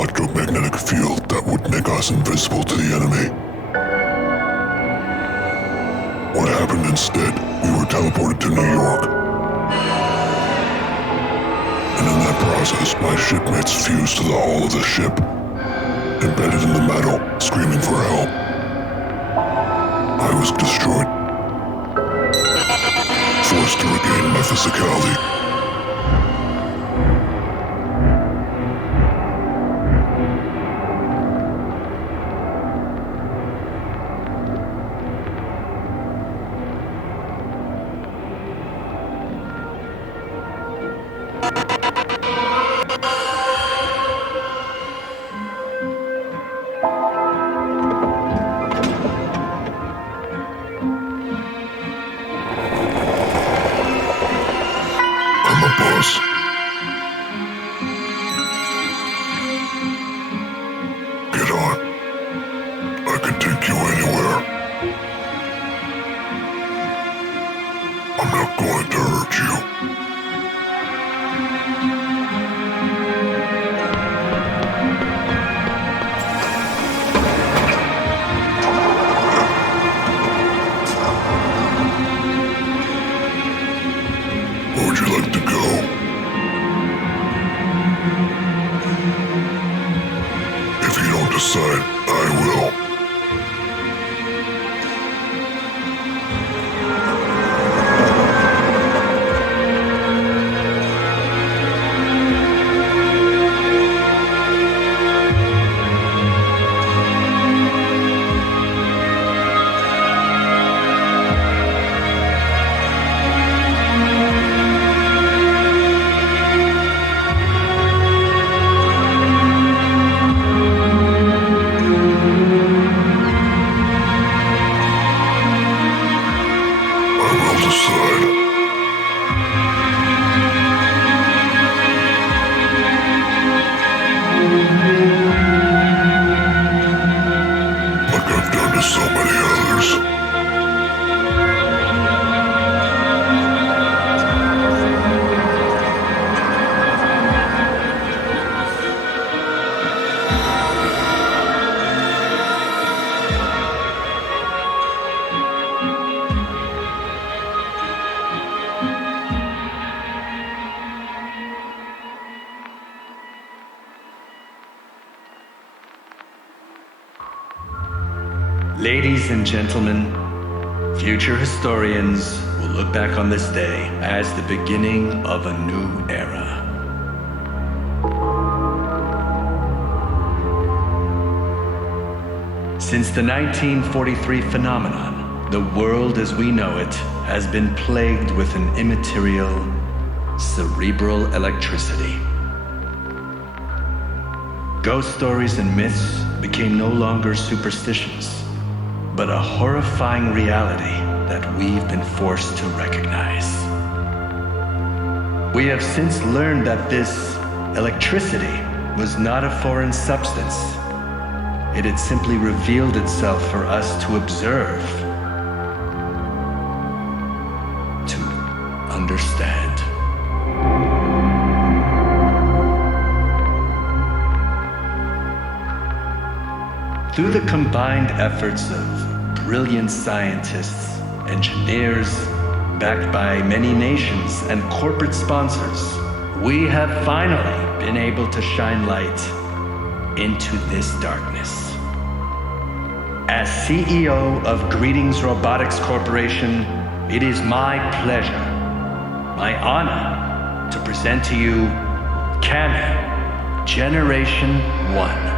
electromagnetic field that would make us invisible to the enemy. What happened instead, we were teleported to New York. And in that process, my shipmates fused to the hull of the ship, embedded in the metal, screaming for help. I was destroyed, forced to regain my physicality. Get on. I can take you anywhere. I'm not going to hurt you. Where would you like to go? If you don't decide, I will. Ladies and gentlemen, future historians will look back on this day as the beginning of a new era. Since the 1943 phenomenon, the world as we know it has been plagued with an immaterial, cerebral electricity. Ghost stories and myths became no longer superstitions, but a horrifying reality that we've been forced to recognize. We have since learned that this electricity was not a foreign substance. It had simply revealed itself for us to observe, to understand. Through the combined efforts of brilliant scientists, engineers, backed by many nations and corporate sponsors, we have finally been able to shine light into this darkness. As CEO of Greetings Robotics Corporation, it is my pleasure, my honor, to present to you UMAMI Generation 1.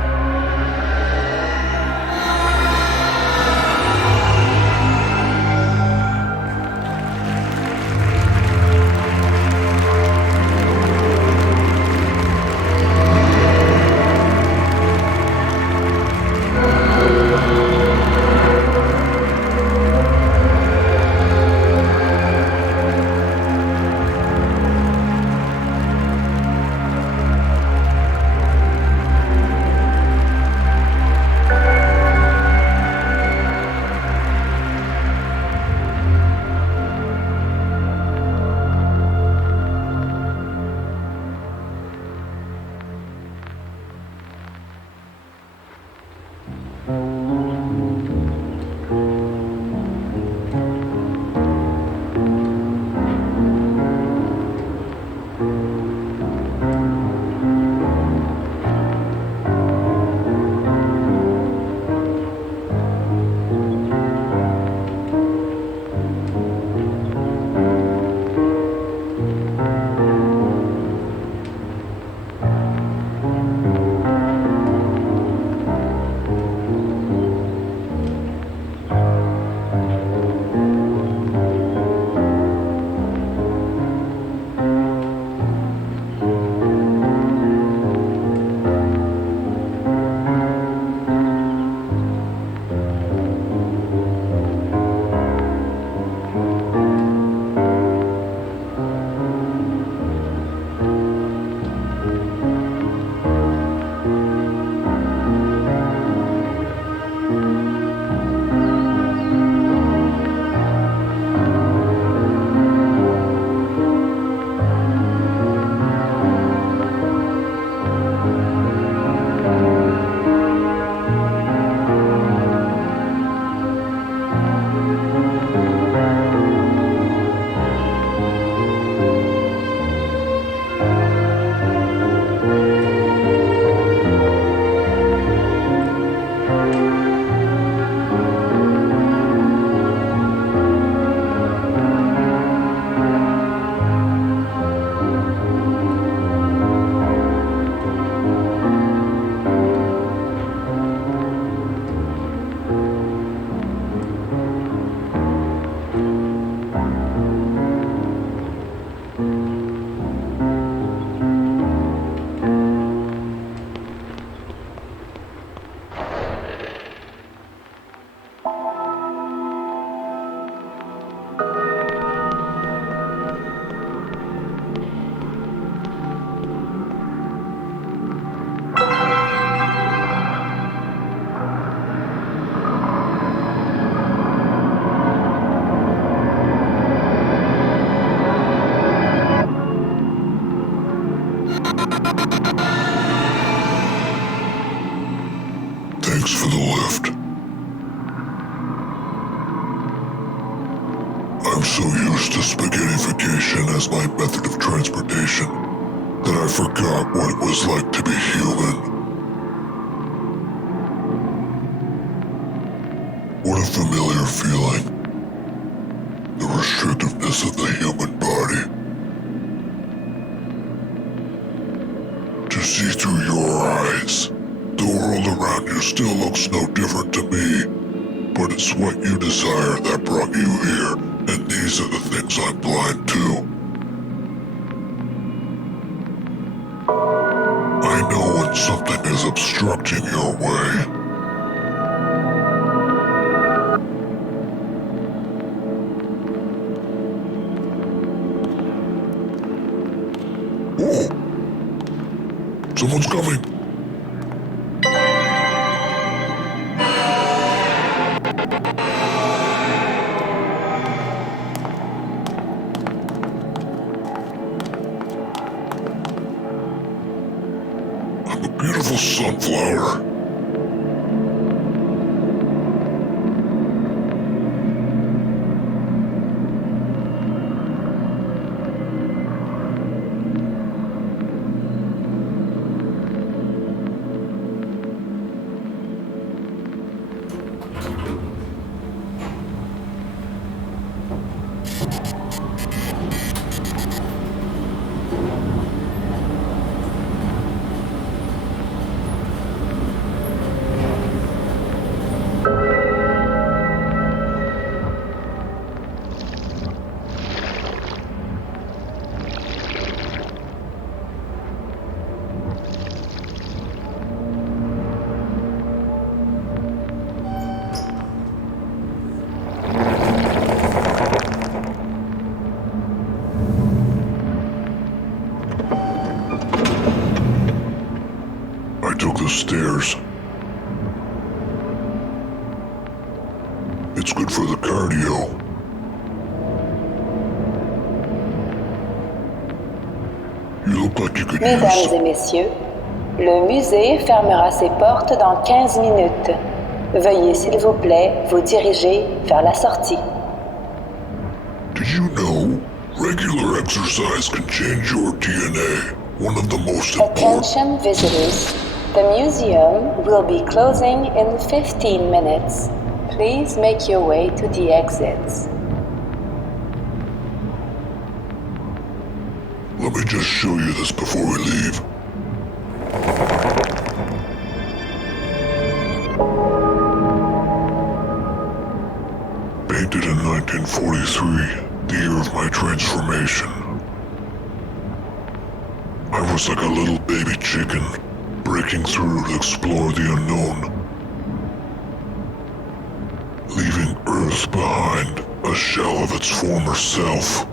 Thanks for the lift. I'm so used to spaghettification as my method of transportation that I forgot what it was like to be human. What a familiar feeling. The restrictiveness of the human body. To see through your eyes. The world around you still looks no different to me, but it's what you desire that brought you here, and these are the things I'm blind to. I know when something is obstructing your way. Oh! Someone's coming! Beautiful sunflower. I took the stairs. It's good for the cardio. You look like you could Mesdames et messieurs, le musée fermera ses portes dans 15 minutes. Veuillez s'il vous plaît vous diriger vers la sortie. Did you know regular exercise can change your DNA? One of the most important. Attention visitors. The museum will be closing in 15 minutes. Please make your way to the exits. Let me just show you this before we leave. Painted in 1943, the year of my transformation. I was like a little baby chicken, breaking through to explore the unknown. Leaving Earth behind, a shell of its former self.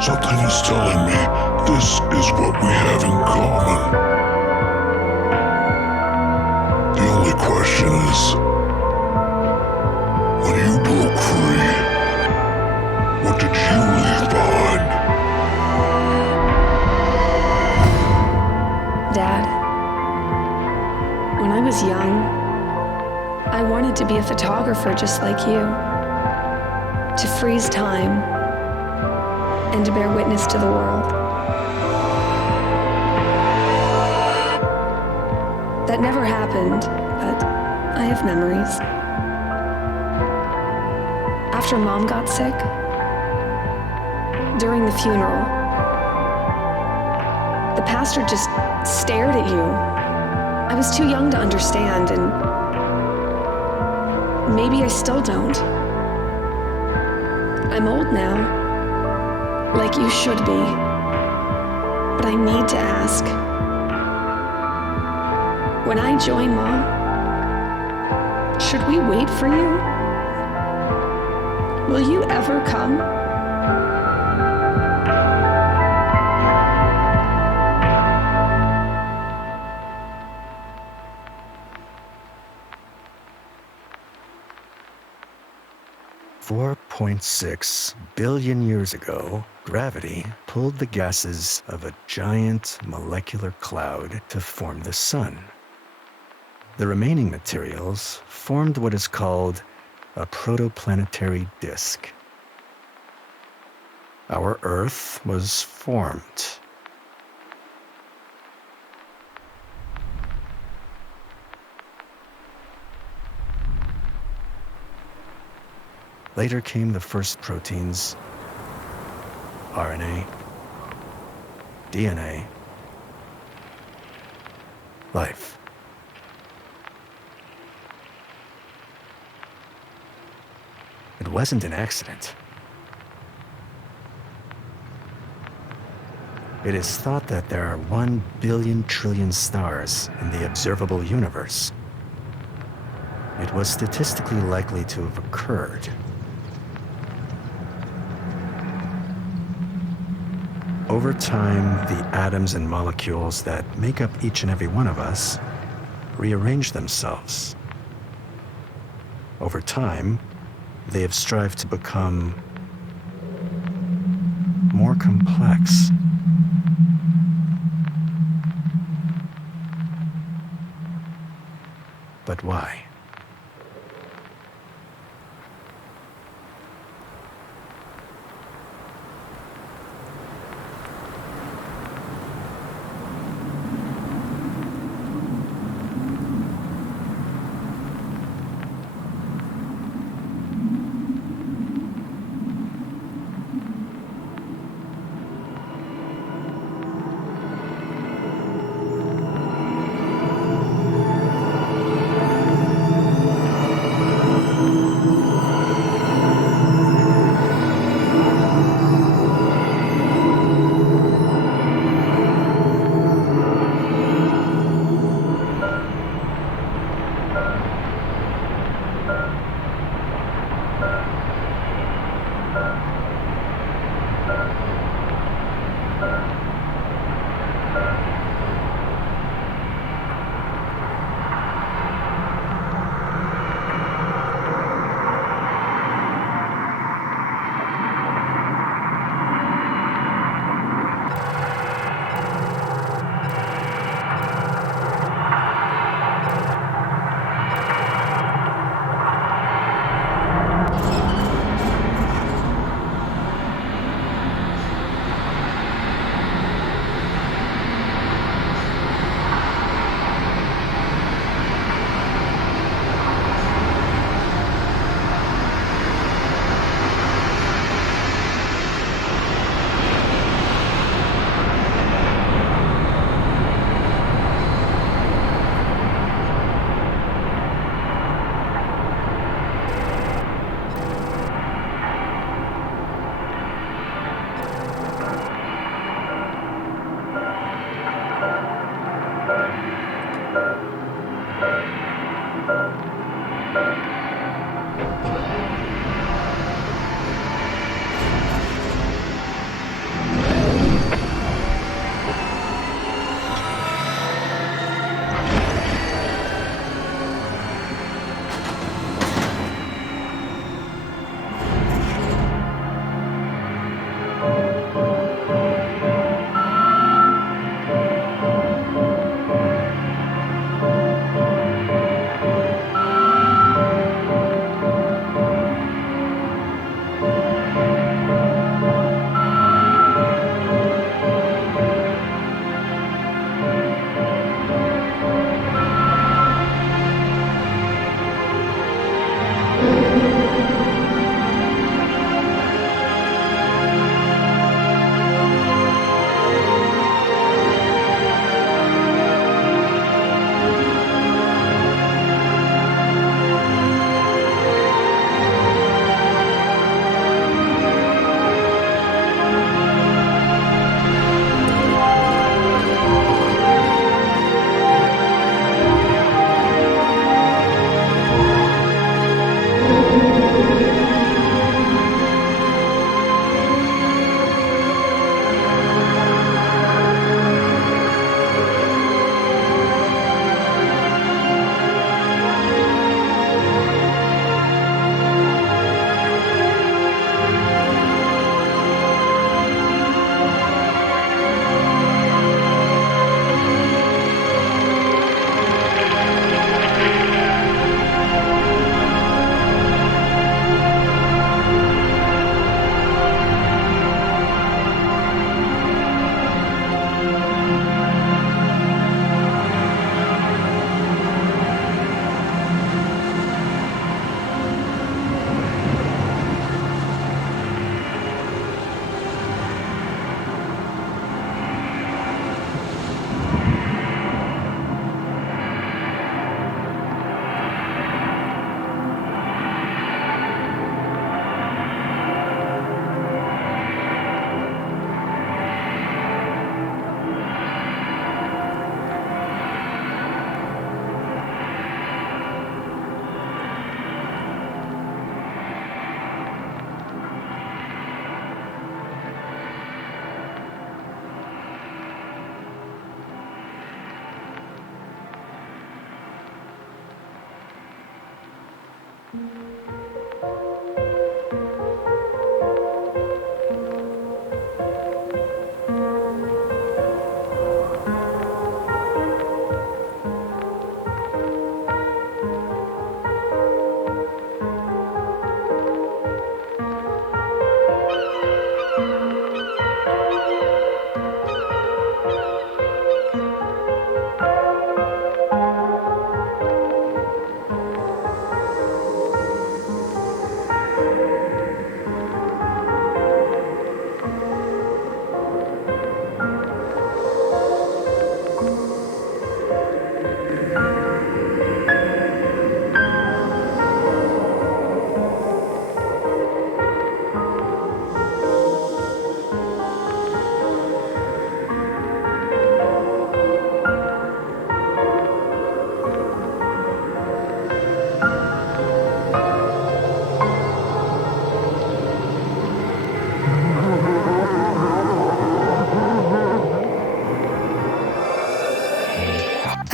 Something is telling me this is what we have in common. The only question is, when you broke free, what did you leave behind? Dad, when I was young, I wanted to be a photographer just like you, to freeze time and to bear witness to the world. That never happened, but I have memories. After Mom got sick, during the funeral, the pastor just stared at you. I was too young to understand, and maybe I still don't. I'm old now, like you should be, but I need to ask. When I join Mom, should we wait for you? Will you ever come? $4.6 billion years ago, gravity pulled the gases of a giant molecular cloud to form the sun. The remaining materials formed what is called a protoplanetary disk. Our Earth was formed. Later came the first proteins, RNA, DNA, life. It wasn't an accident. It is thought that there are 1 billion trillion stars in the observable universe. It was statistically likely to have occurred. Over time, the atoms and molecules that make up each and every one of us rearrange themselves. Over time, they have strived to become more complex. But why?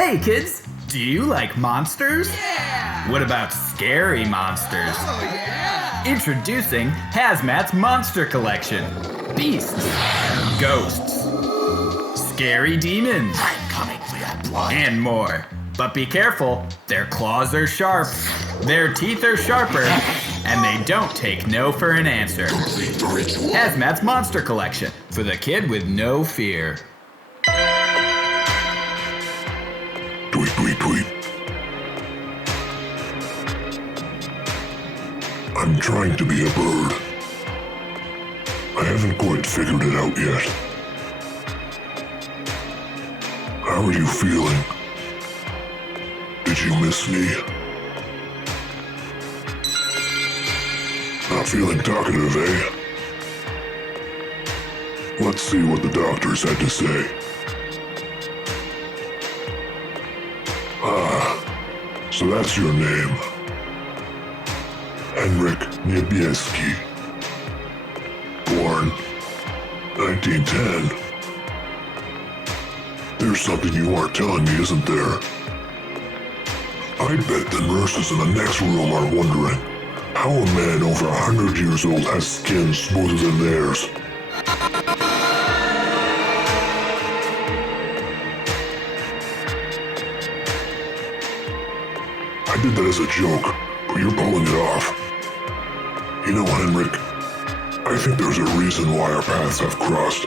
Hey kids, do you like monsters? Yeah! What about scary monsters? Oh yeah! Introducing Hazmat's Monster Collection. Beasts, ghosts, scary demons, and more. But be careful, their claws are sharp, their teeth are sharper, and they don't take no for an answer. Hazmat's Monster Collection, for the kid with no fear. Tweet, tweet, tweet. I'm trying to be a bird. I haven't quite figured it out yet. How are you feeling? Did you miss me? Not feeling talkative, eh? Let's see what the doctors had to say. So that's your name. Henryk Niebieski. Born 1910. There's something you aren't telling me, isn't there? I bet the nurses in the next room are wondering how a man over 100 years old has skin smoother than theirs. I did that as a joke, but you're pulling it off. You know, Henryk, I think there's a reason why our paths have crossed.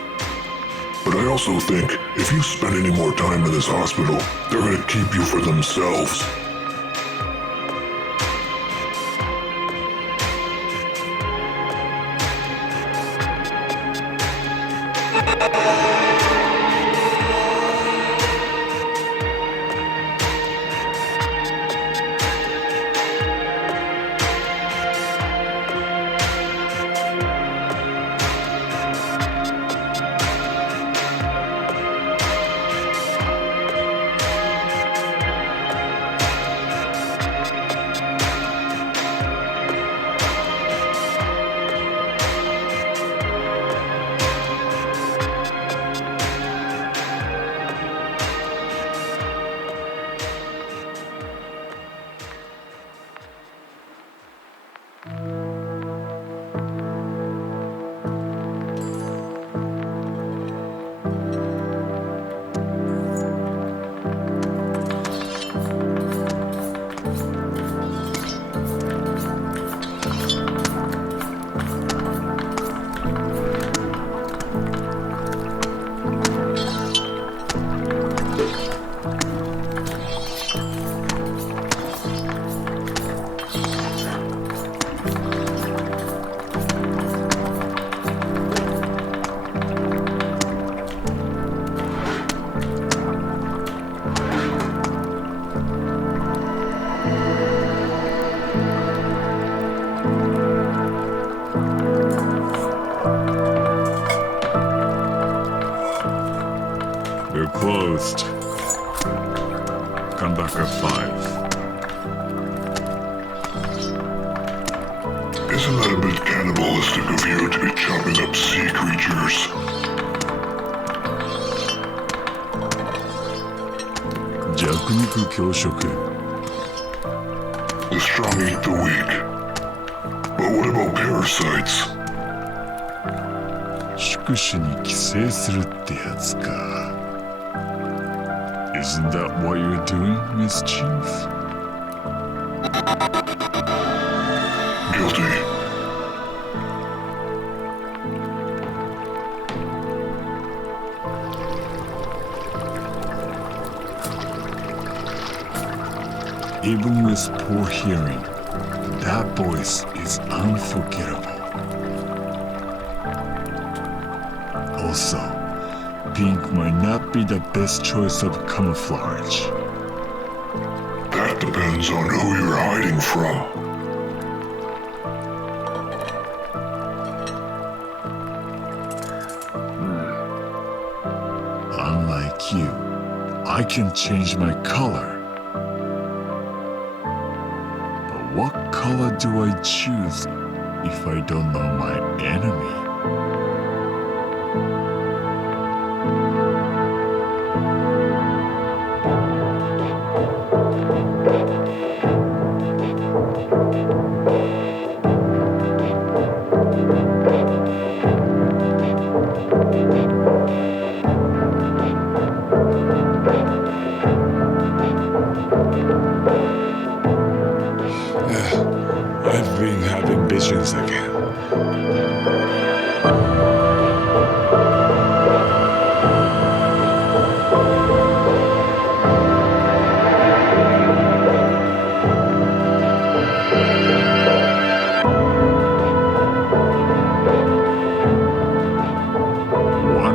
But I also think if you spend any more time in this hospital, they're gonna keep you for themselves. They're closed. Come back at 5. Isn't that a bit cannibalistic of you to be chopping up sea creatures? The strong eat the weak. But what about parasites? 宿主に寄生するってやつか。Isn't that what you're doing, Miss Chief? Guilty. Even with poor hearing, that voice is unforgettable. Also, pink might not be the best choice of camouflage. That depends on who you're hiding from. Unlike you, I can change my color. But what color do I choose if I don't know my enemy? One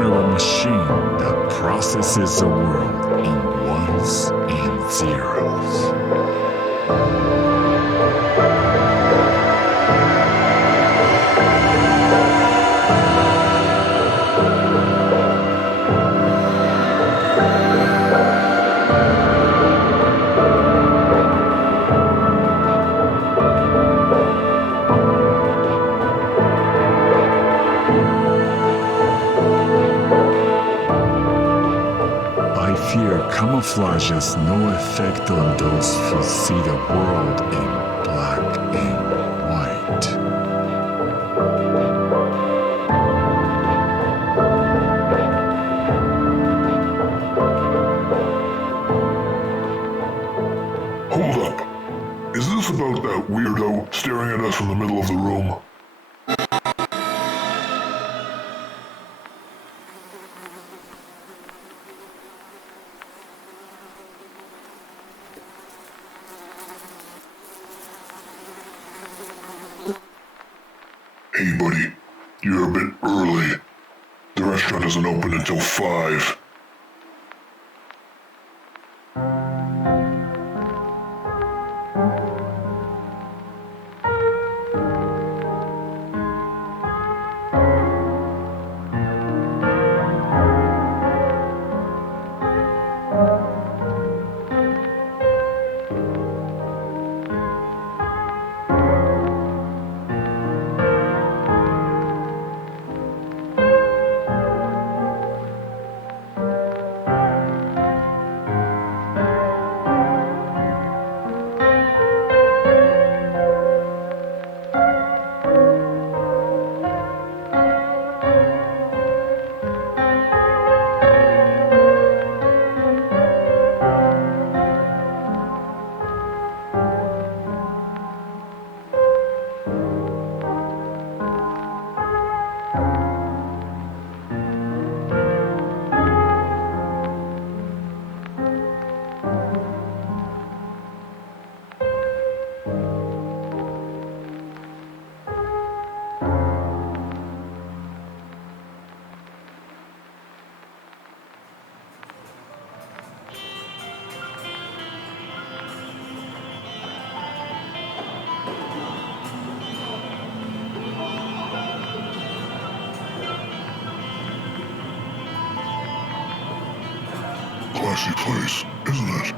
of a machine that processes the world in ones and zeros. I fear camouflage has no effect on those who see the world in black and white. Hold up. Is this about that weirdo staring at us from the middle of the room? Hey, buddy. You're a bit early. The restaurant doesn't open until 5. Classy place, isn't it?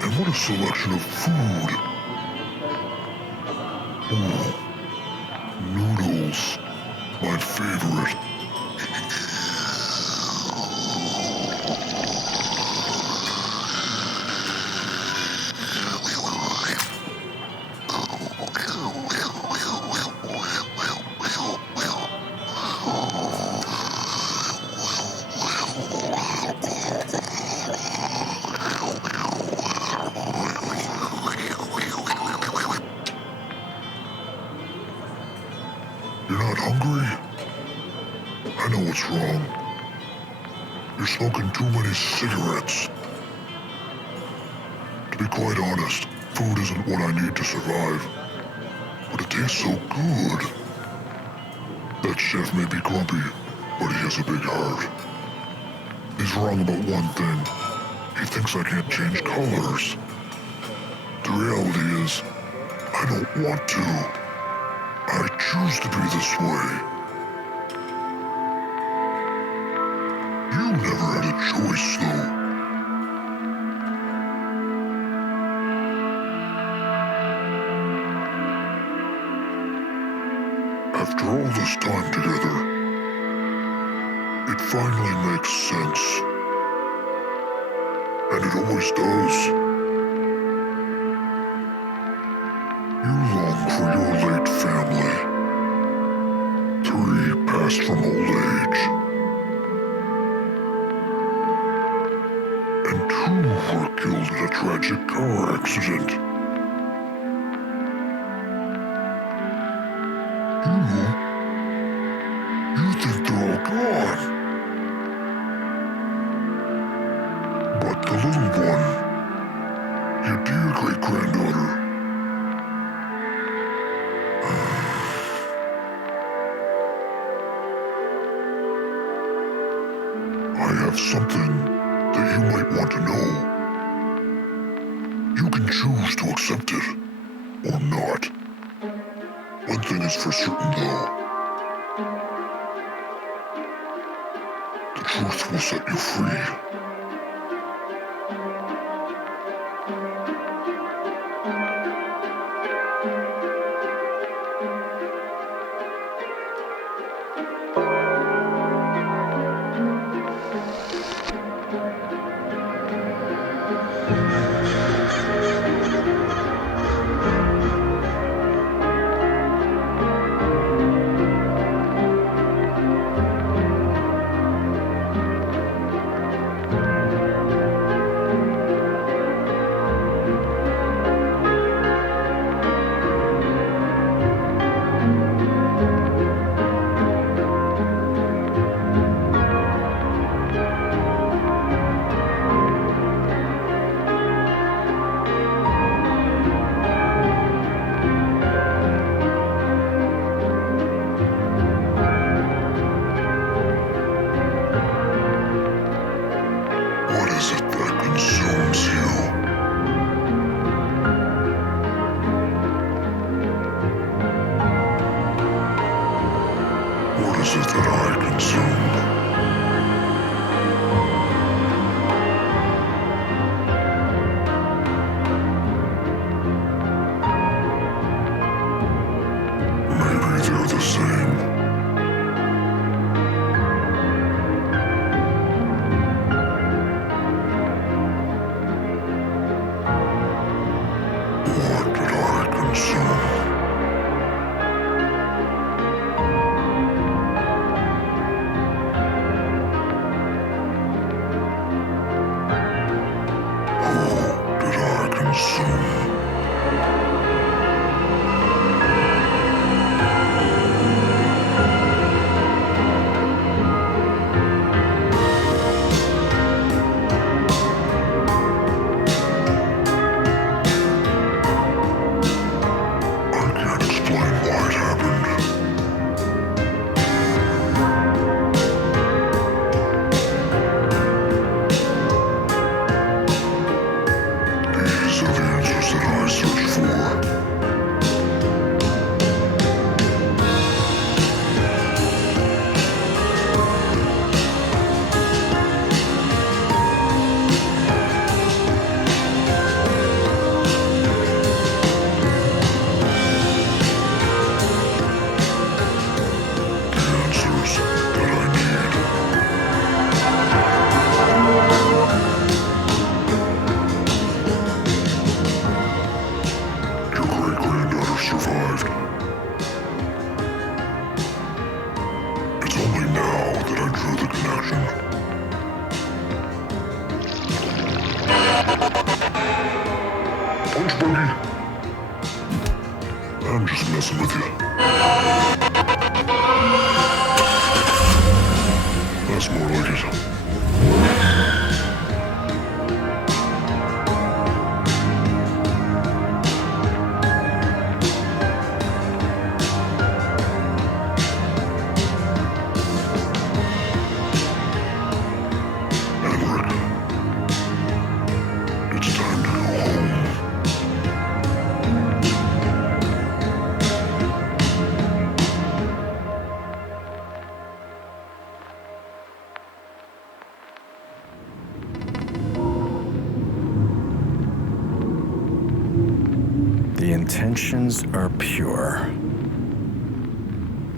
And what a selection of food. Ooh, noodles, my favorite. You're not hungry? I know what's wrong. You're smoking too many cigarettes. To be quite honest, food isn't what I need to survive. But it tastes so good. That chef may be grumpy, but he has a big heart. He's wrong about one thing. He thinks I can't change colors. The reality is, I don't want to. I choose to be this way. You never had a choice, though. After all this time together, it finally makes sense. And it always does. You long for your late family. 3 passed from old age. tragic car accident. You think they're all gone. But the little one, your dear great-granddaughter, I have something that you might want to know. You can choose to accept it, or not. One thing is for certain, though. The truth will set you free. I'm just messing with you. That's more like it. The intentions are pure.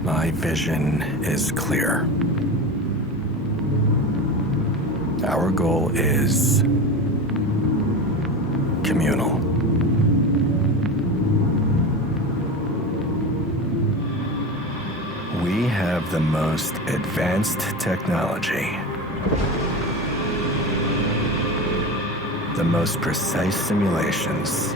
My vision is clear. Our goal is communal. We have the most advanced technology, the the most precise simulations.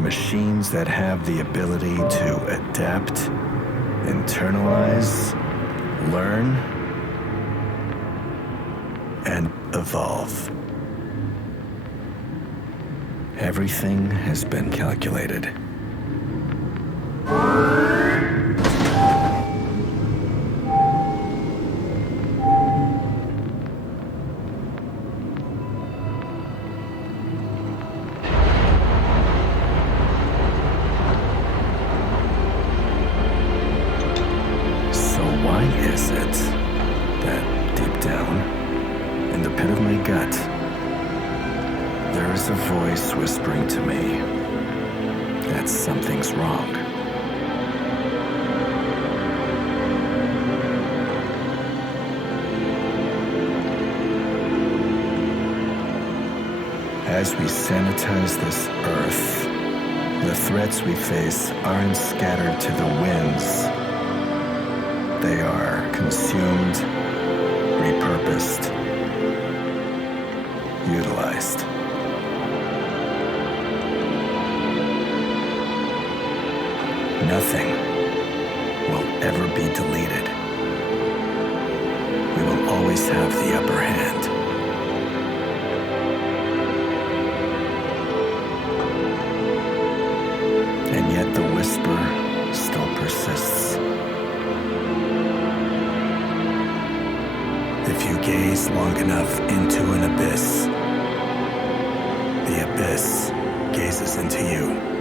Machines that have the ability to adapt, internalize, learn, and evolve. Everything has been calculated. So why is it that deep down, in the pit of my gut, there is a voice whispering to me that something's wrong? As we sanitize this earth, the threats we face aren't scattered to the winds. They are consumed, repurposed, utilized. Nothing will ever be deleted. We will always have the upper hand. And yet the whisper still persists. If you gaze long enough into an abyss, the abyss gazes into you.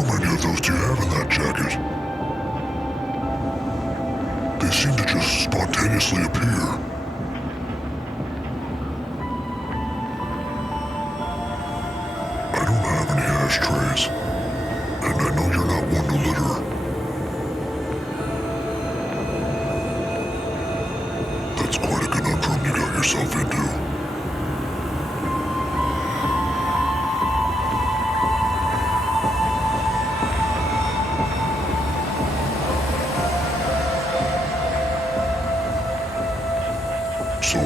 How many of those do you have in that jacket? They seem to just spontaneously appear. I don't have any ashtrays, and I know you're not one to litter. That's quite a conundrum you got yourself into. So,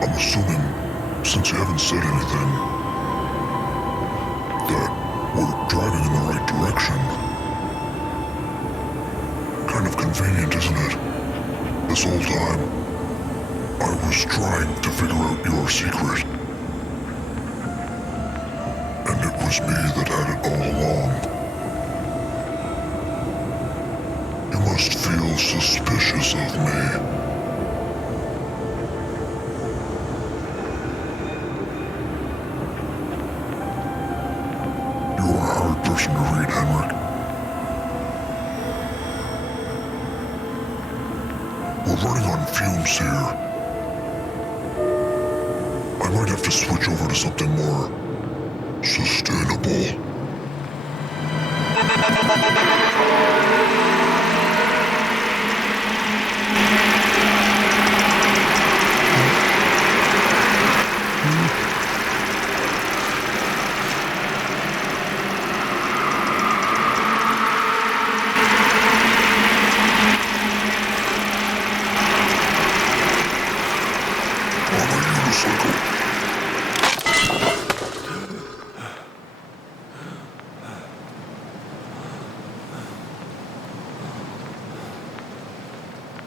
I'm assuming, since you haven't said anything, that we're driving in the right direction. Kind of convenient, isn't it? This whole time, I was trying to figure out your secret. And it was me that had it all along. You must feel suspicious of me. You're a hard person to read, Henrik. We're running on fumes here. I might have to switch over to something more sustainable.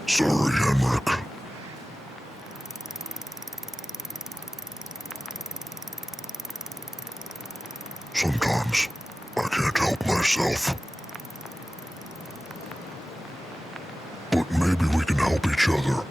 Sorry, Henrik. Sometimes I can't help myself. But maybe we can help each other.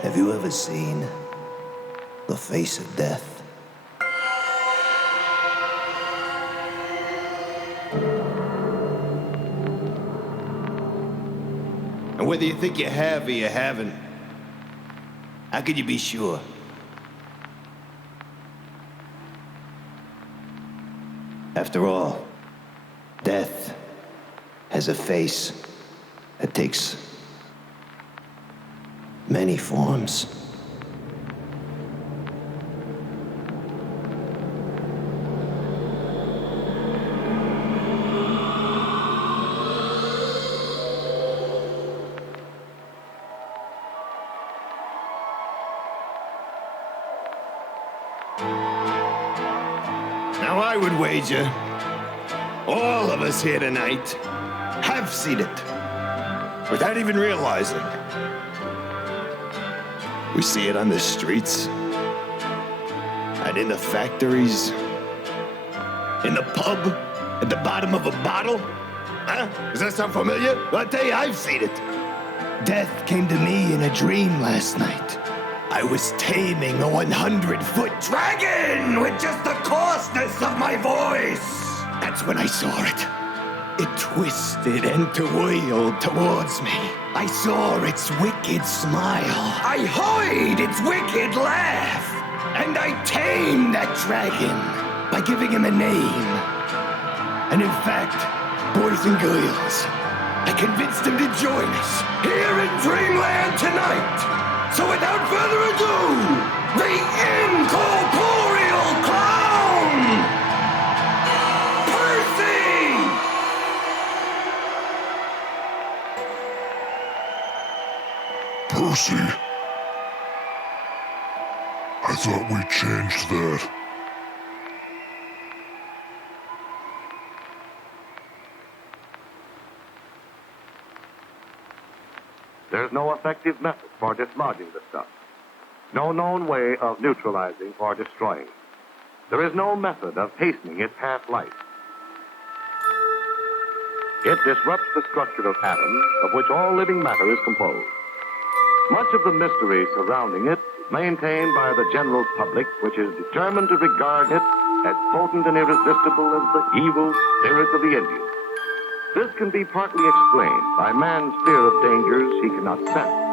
Have you ever seen the face of death? And whether you think you have or you haven't, how could you be sure? After all, death has a face that takes many forms. Now I would wager all of us here tonight have seen it without even realizing. We see it on the streets, and in the factories, in the pub, at the bottom of a bottle. Huh? Does that sound familiar? Well, I'll tell you, I've seen it. Death came to me in a dream last night. I was taming a 100-foot dragon with just the coarseness of my voice. That's when I saw it. It twisted and twirled towards me. I saw its wicked smile. I its wicked laugh. And I tamed that dragon by giving him a name. And in fact, boys and girls, I convinced him to join us here in Dreamland tonight. So without further ado, the incorporeal clown, Percy! Percy? I thought we changed that. There's no effective method for dislodging the stuff. No known way of neutralizing or destroying it. There is no method of hastening its half-life. It disrupts the structure of atoms of which all living matter is composed. Much of the mystery surrounding it is maintained by the general public, which is determined to regard it as potent and irresistible as the evil spirits of the Indians. This can be partly explained by man's fear of dangers he cannot sense.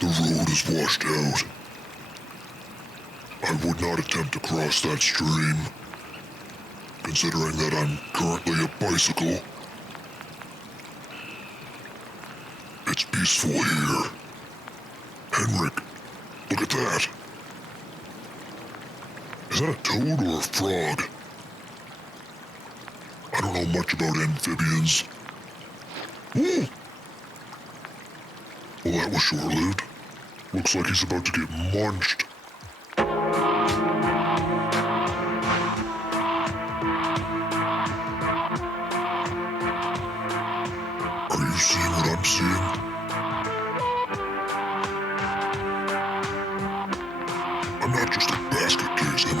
The road is washed out. I would not attempt to cross that stream, considering that I'm currently a bicycle. It's peaceful here. Henrik, look at that. Is that a toad or a frog? I don't know much about amphibians. Ooh! Well, that was short-lived. Looks like he's about to get munched. Are you seeing what I'm seeing? I'm not just a basket case, am I?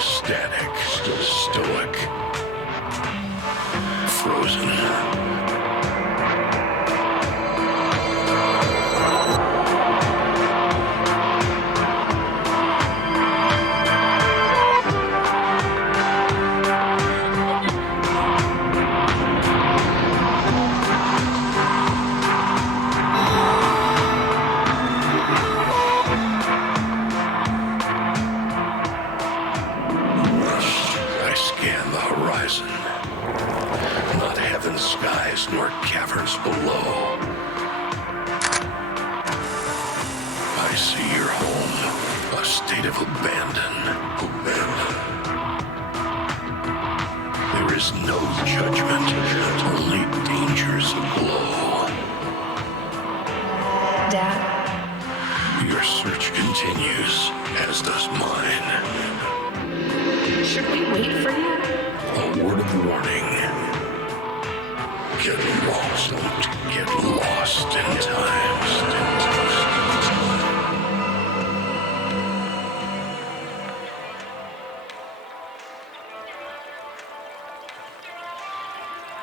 Static, stoic, frozen. Not heaven's skies nor caverns below. I see your home, a state of abandon. There is no judgment, only dangers aglow. Dad? Your search continues, as does mine. Should we wait for you? A word of warning. Get lost, don't get lost in time.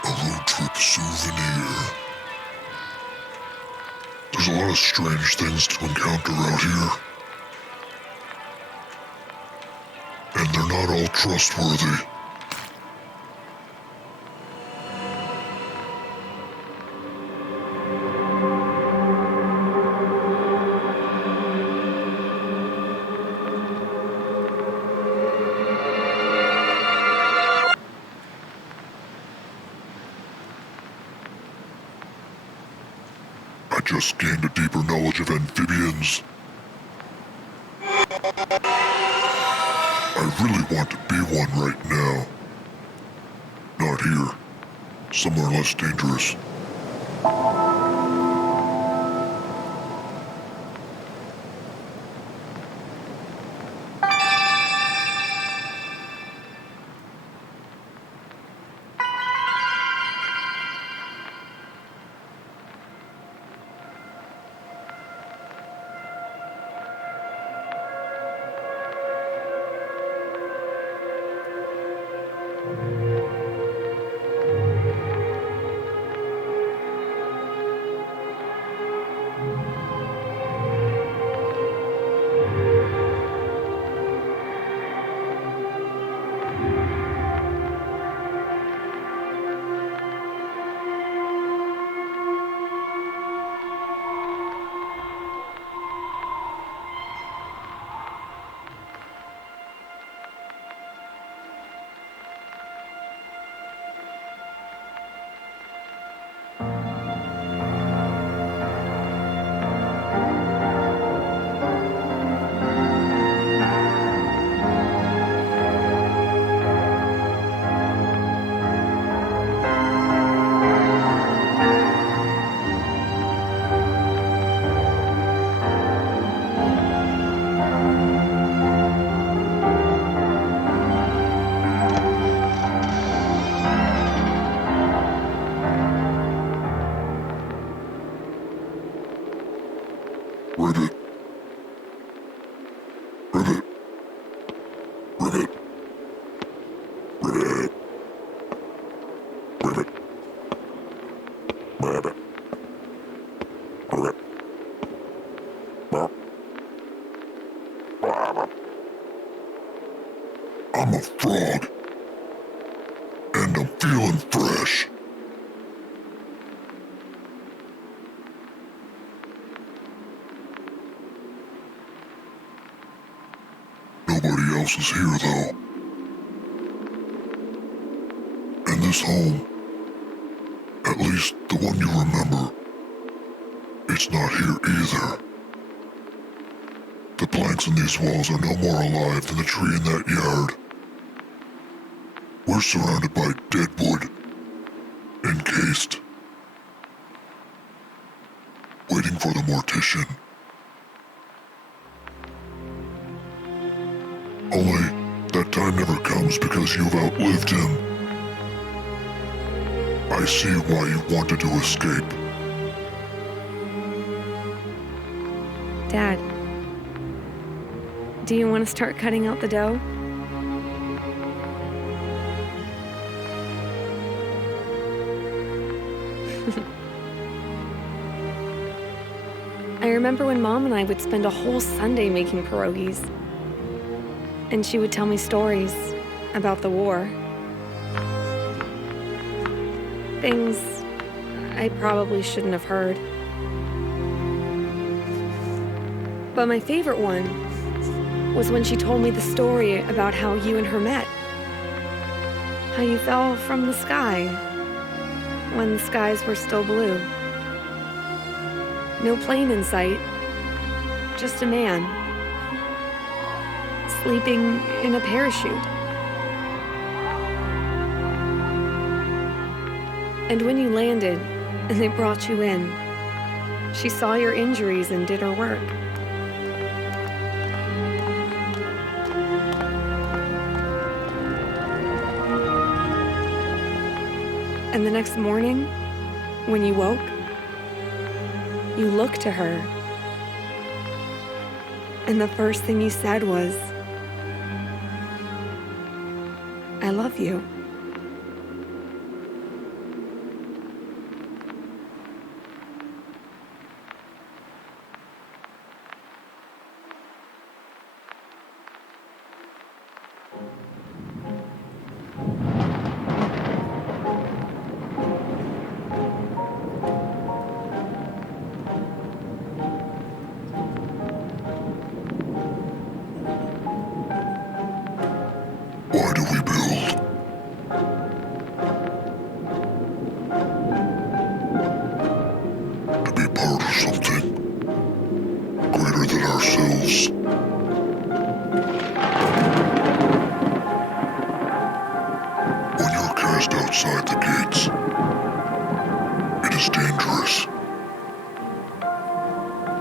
A road trip souvenir. There's a lot of strange things to encounter out here. And they're not all trustworthy. just gained a deeper knowledge of amphibians. I really want to be one right now. Not here. Somewhere less dangerous. Rivet. Rivet. Rivet. Rivet. Rivet. Rivet. Rivet. I'm a frog. And I'm feeling fresh. Nobody else is here, though. And this home, at least the one you remember, it's not here either. The planks in these walls are no more alive than the tree in that yard. We're surrounded by dead wood, encased, waiting for the mortician. Only that time never comes because you've outlived him. I see why you wanted to escape. Dad, do you want to start cutting out the dough? I remember when Mom and I would spend a whole Sunday making pierogies. And she would tell me stories about the war. Things I probably shouldn't have heard. But my favorite one was when she told me the story about how you and her met. How you fell from the sky when the skies were still blue. No plane in sight, just a man sleeping in a parachute. And when you landed and they brought you in, she saw your injuries and did her work. And the next morning, when you woke, you looked to her, and the first thing you said was, "I love you." Why do we build? To be part of outside the gates. It is dangerous.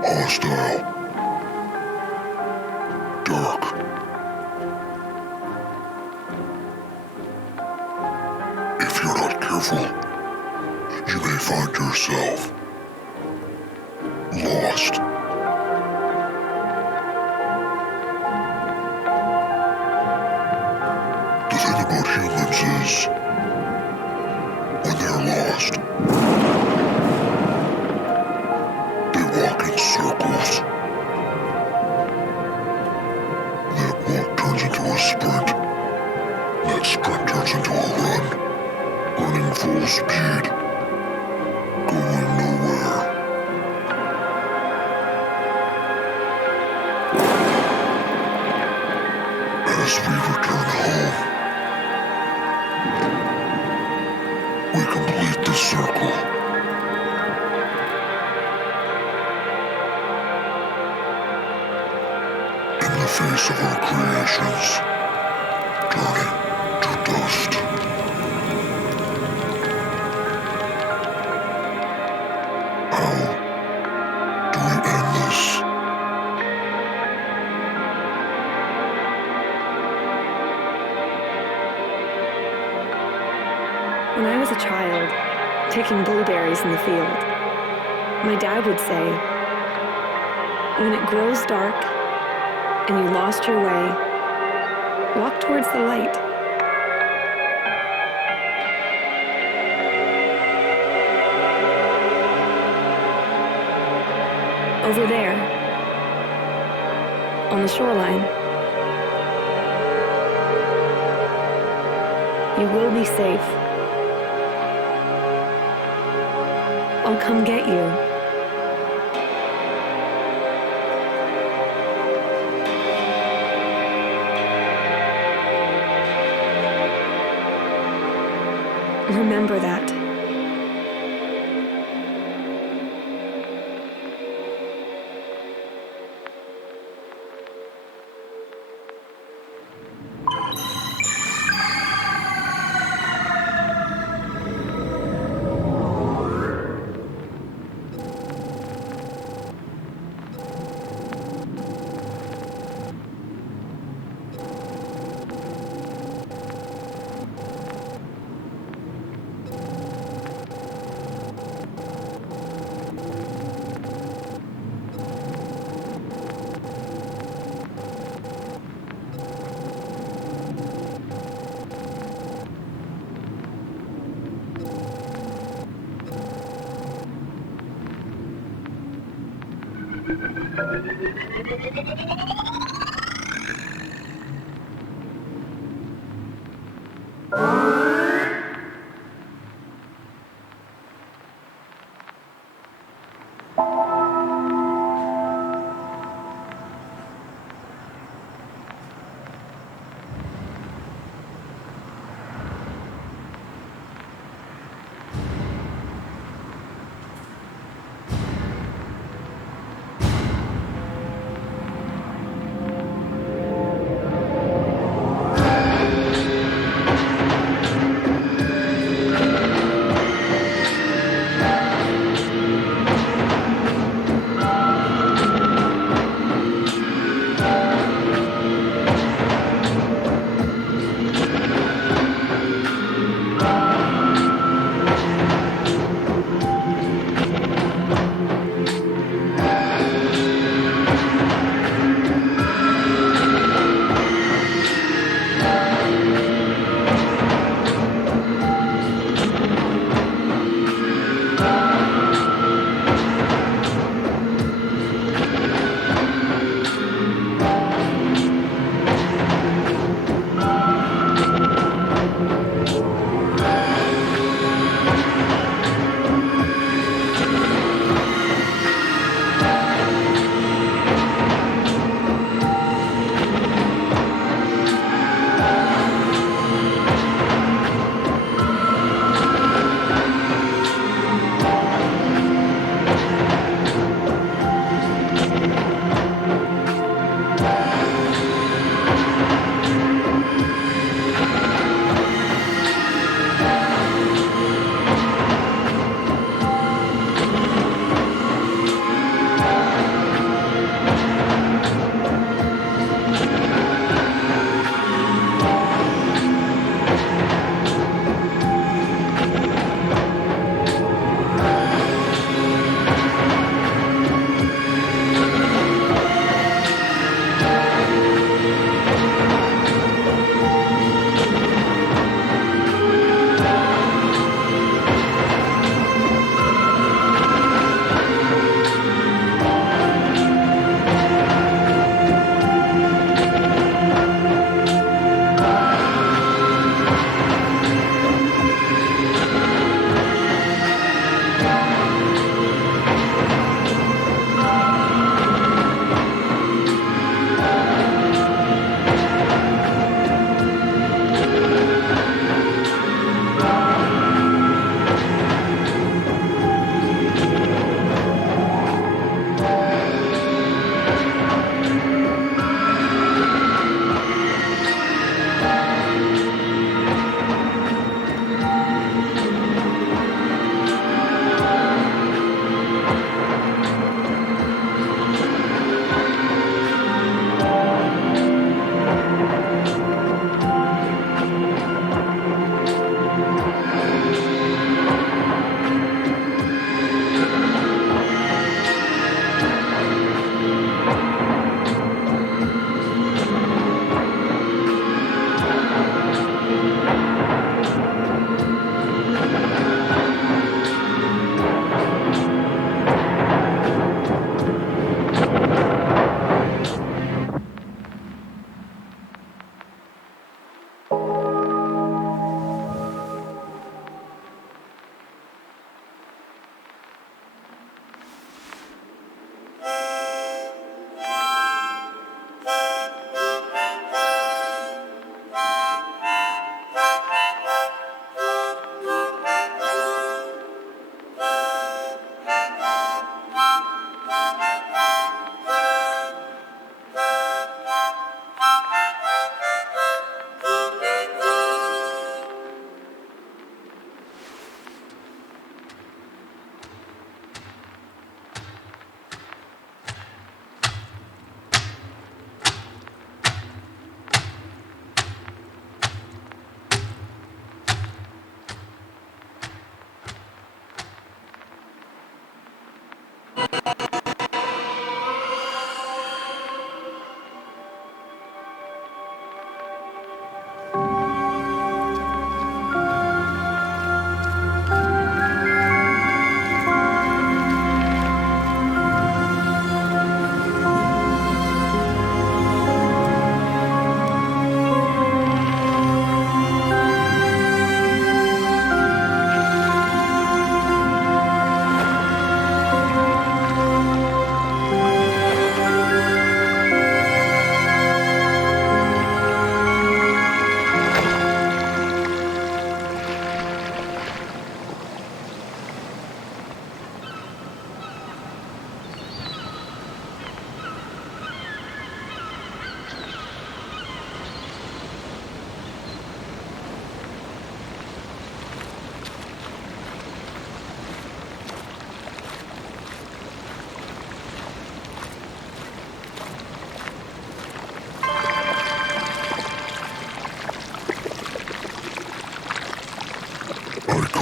Hostile. Dark. If you're not careful, you may find yourself lost. The thing about humans is, when they're lost, they walk in circles. That walk turns into a sprint. That sprint turns into a run. Running full speed. Going nowhere. As we return home, we complete the circle. In the face of our creations, turning to dust. How do we end this? When I was a child, picking blueberries in the field, my dad would say, when it grows dark and you lost your way, walk towards the light. Over there, on the shoreline, you will be safe. I'll come get you. Remember that.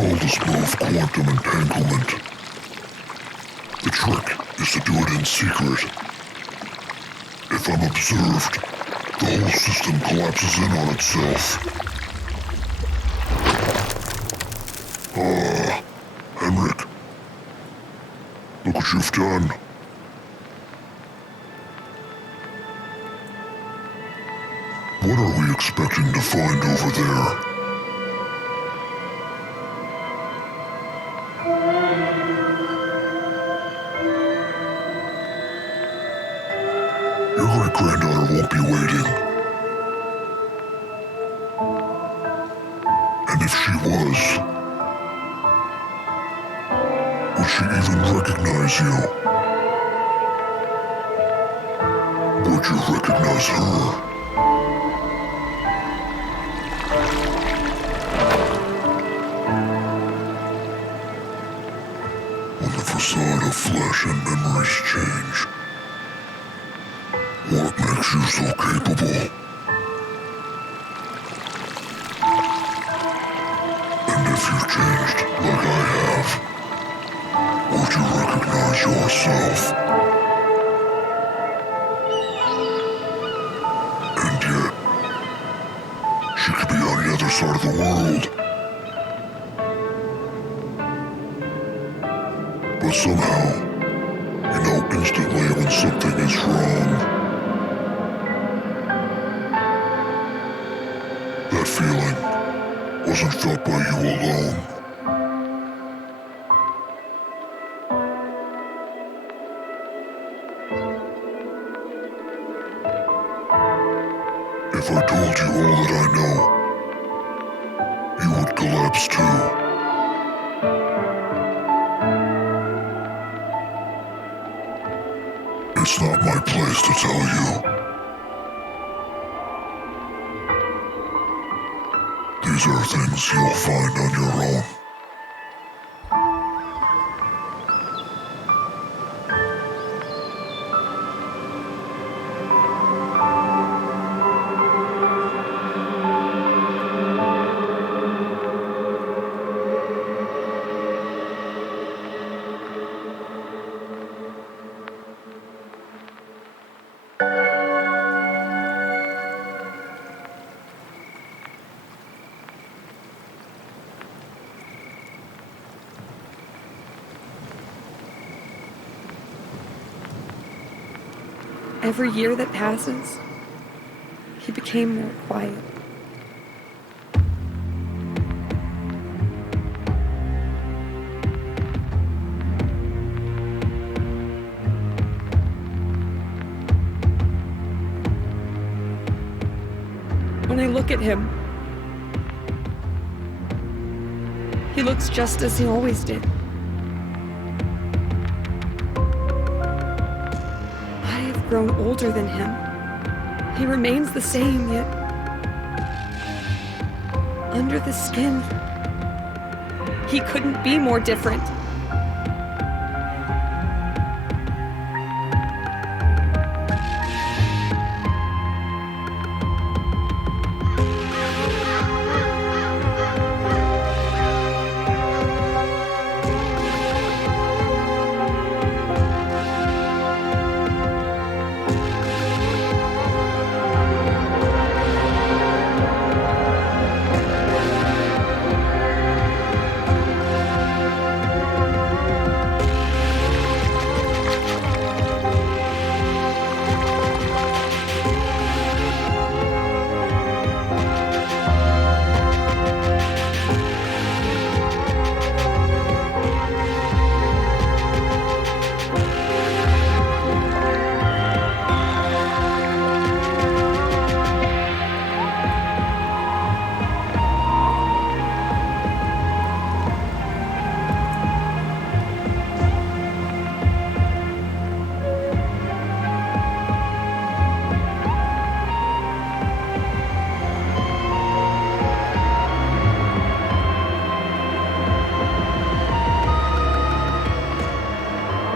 call this move quantum entanglement. The trick is to do it in secret. If I'm observed, the whole system collapses in on itself. Henrik. Look what you've done. What are we expecting to find over there? Your great-granddaughter won't be waiting. And if she was, would she even recognize you? Would you recognize her? When the facade of flesh and memories change, what makes you so capable? And if you changed like I have, would you recognize yourself? And yet, she could be on the other side of the world. But somehow, you know instantly when something is wrong. That feeling wasn't felt by you alone. If I told you all that I know, you would collapse too. It's not my place to tell you. These are things you'll find on your own. Every year that passes, he became more quiet. When I look at him, he looks just as he always did. Grown older than him. He remains the same, yet under the skin, he couldn't be more different.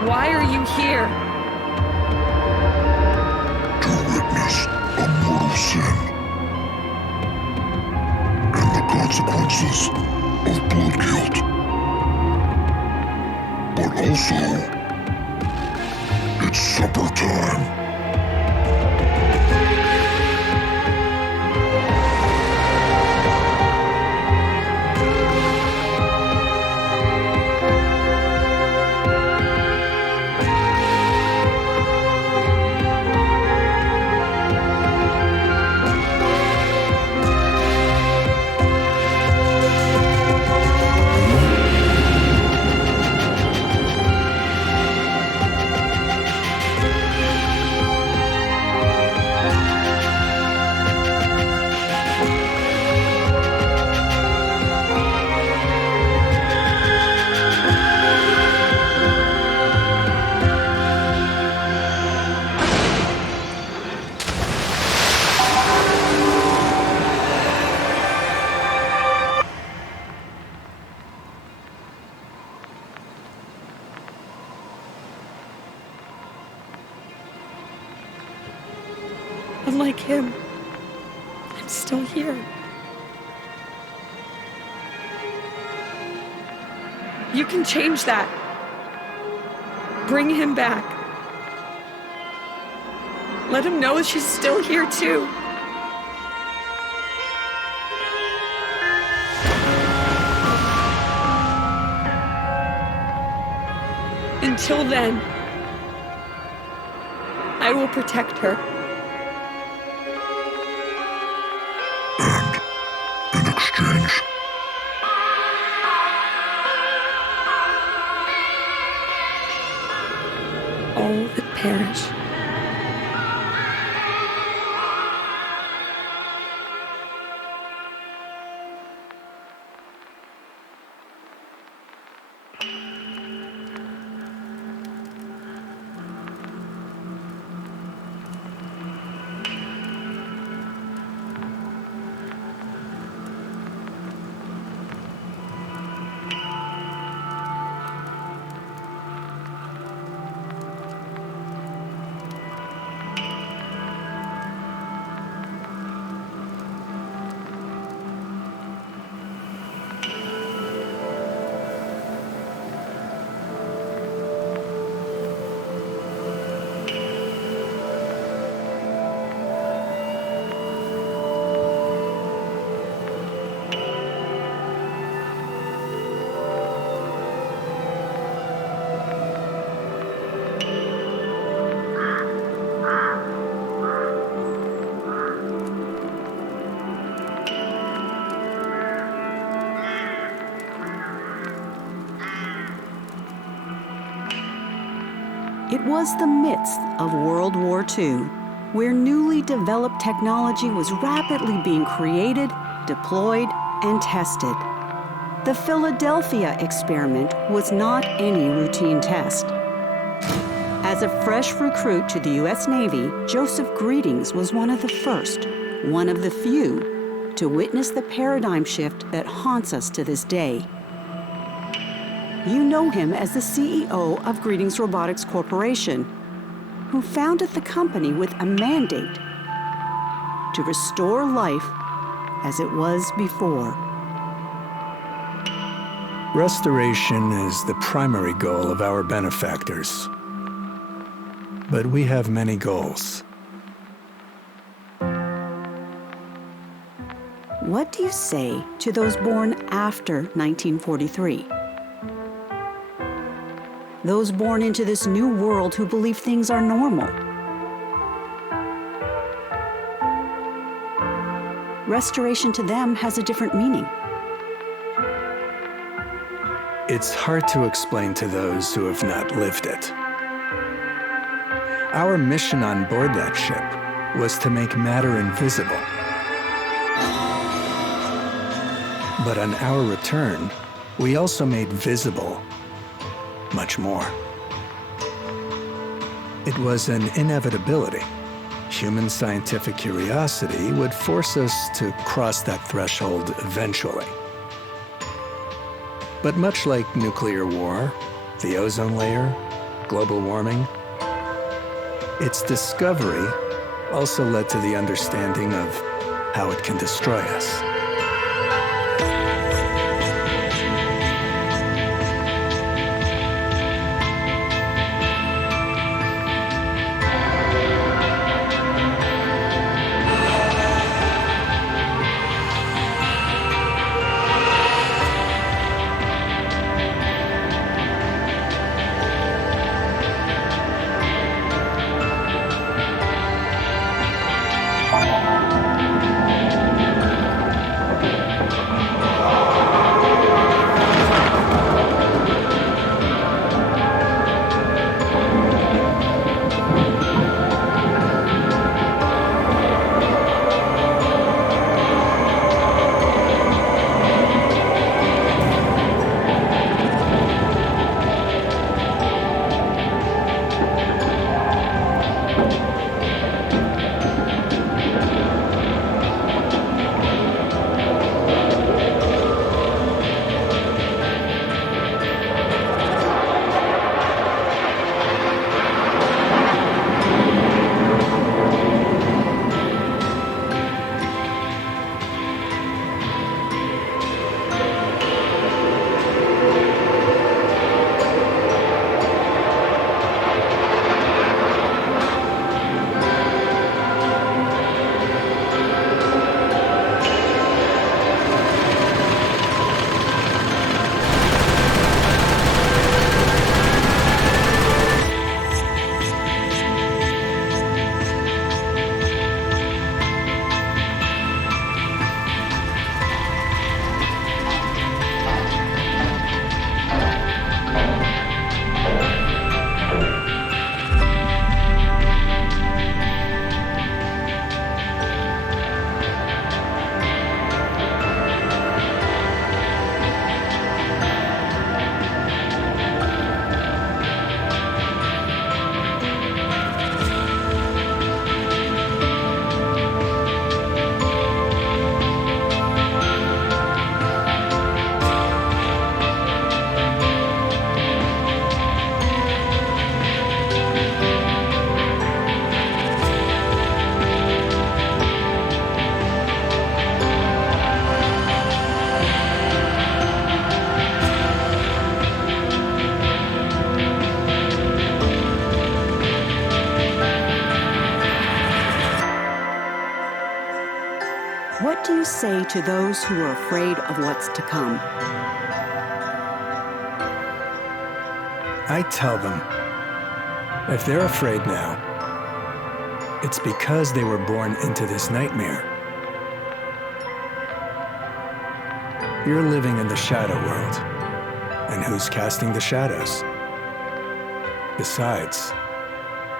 Why are you here? To witness a mortal sin and the consequences. of blood guilt. But also, it's supper time. Unlike him, I'm still here. You can change that. Bring him back. Let him know she's still here too. Until then, I will protect her. In exchange, all that perish. It was the midst of World War II, where newly developed technology was rapidly being created, deployed, and tested. The Philadelphia experiment was not any routine test. As a fresh recruit to the U.S. Navy, Joseph Greetings was one of the first, one of the few, to witness the paradigm shift that haunts us to this day. You know him as the CEO of Greetings Robotics Corporation, who founded the company with a mandate to restore life as it was before. Restoration is the primary goal of our benefactors. But we have many goals. What do you say to those born after 1943? Those born into this new world who believe things are normal. Restoration to them has a different meaning. It's hard to explain to those who have not lived it. Our mission on board that ship was to make matter invisible. But on our return, we also made visible much more. It was an inevitability. Human scientific curiosity would force us to cross that threshold eventually. But much like nuclear war, the ozone layer, global warming, its discovery also led to the understanding of how it can destroy us. say to those who are afraid of what's to come? I tell them, if they're afraid now, it's because they were born into this nightmare. You're living in the shadow world, and who's casting the shadows? Besides,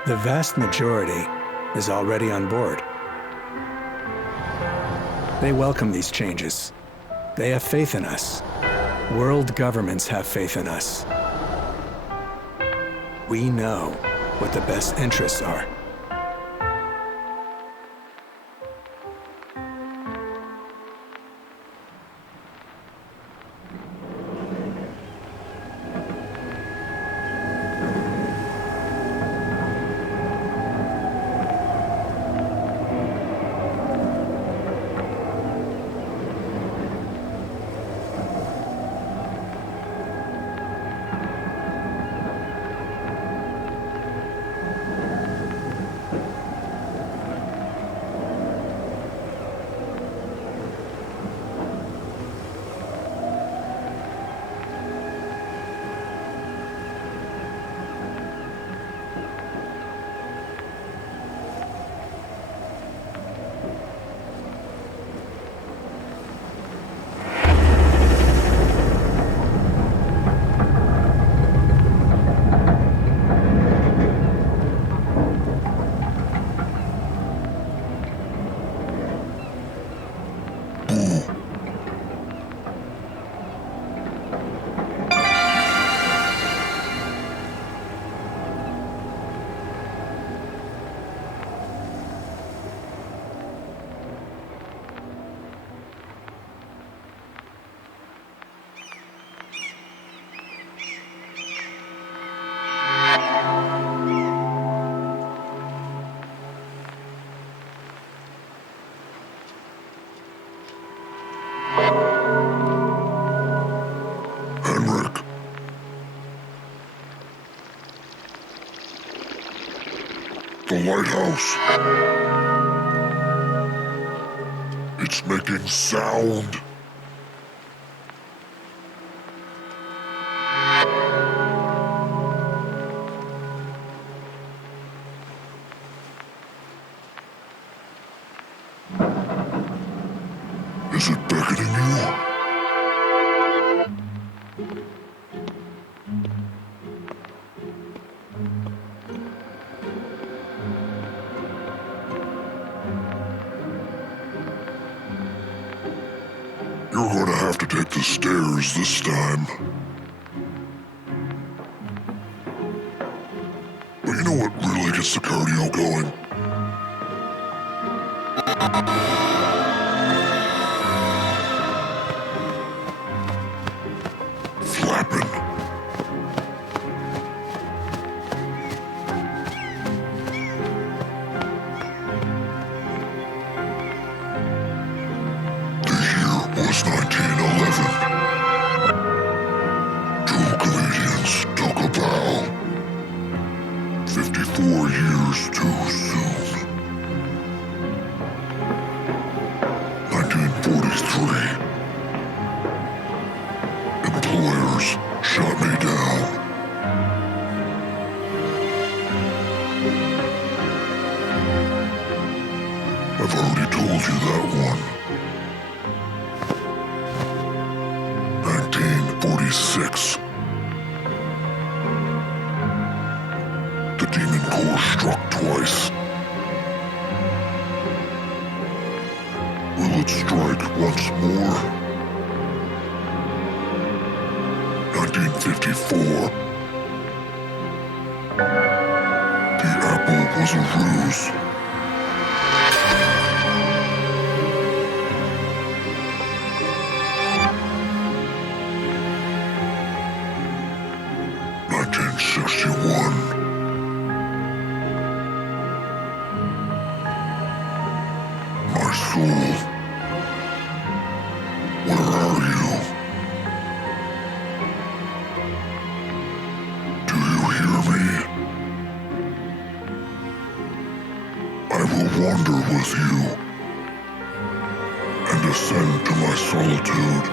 the vast majority is already on board. They welcome these changes. They have faith in us. World governments have faith in us. We know what the best interests are. The lighthouse. It's making sound. Is it beckoning you? You're gonna have to take the stairs this time. But you know what really gets the cardio going? Flapping. Was 1911. Two comedians took a bow. 54 years too soon. 1943. Employers shut me down. I've already told you that one. 1946. The Demon Core struck twice. Will it strike once more? 1954. The apple was a ruse. My soul, where are you? Do you hear me? I will wander with you, and descend to my solitude.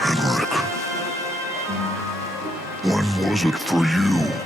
Henrik, when was it for you?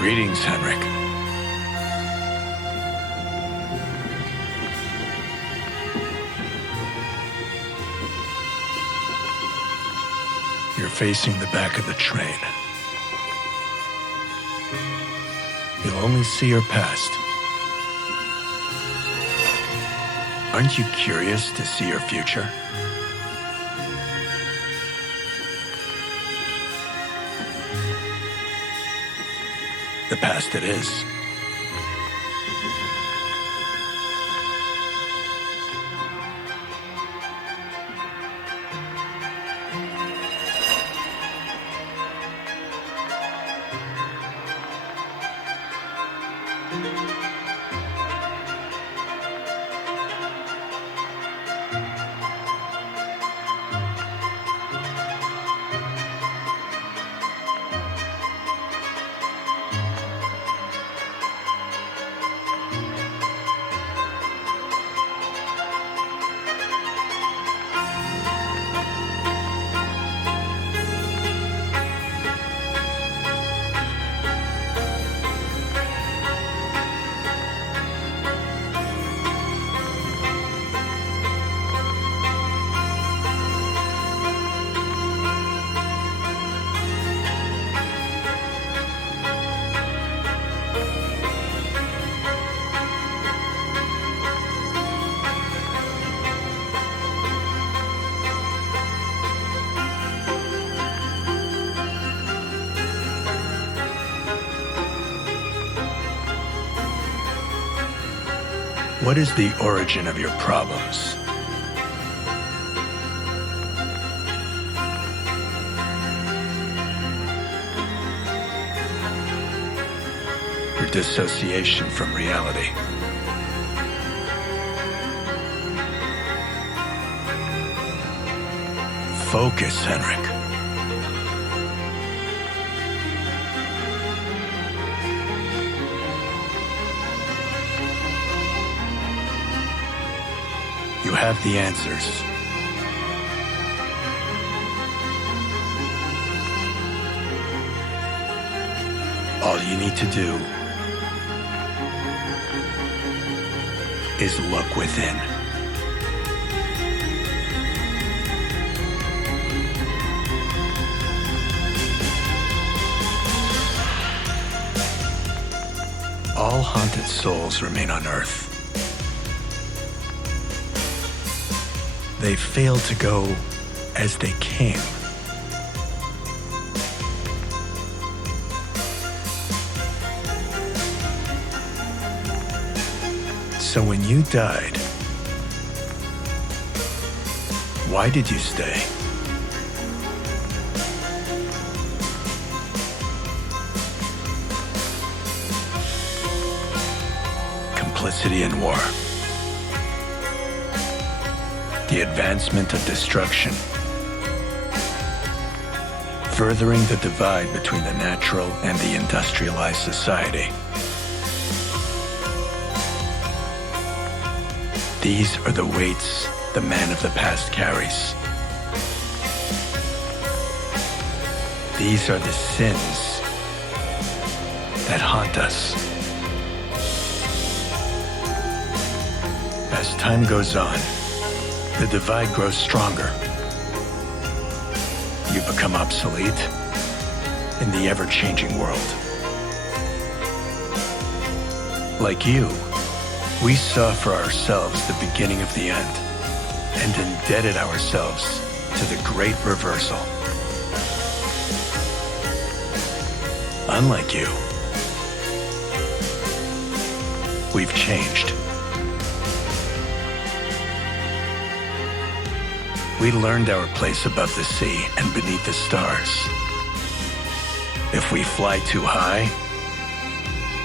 Greetings, Henrik. You're facing the back of the train. You'll only see your past. Aren't you curious to see your future? The past it is. What is the origin of your problems? Your dissociation from reality. Focus, Henrik. You have the answers. All you need to do is look within. All haunted souls remain on Earth. They fail to go as they came. So when you died, why did you stay? Complicity in war. The advancement of destruction. Furthering the divide between the natural and the industrialized society. These are the weights the man of the past carries. These are the sins that haunt us. As time goes on, the divide grows stronger. You become obsolete in the ever-changing world. Like you, we saw for ourselves the beginning of the end and indebted ourselves to the great reversal. Unlike you, we've changed. We learned our place above the sea and beneath the stars. If we fly too high,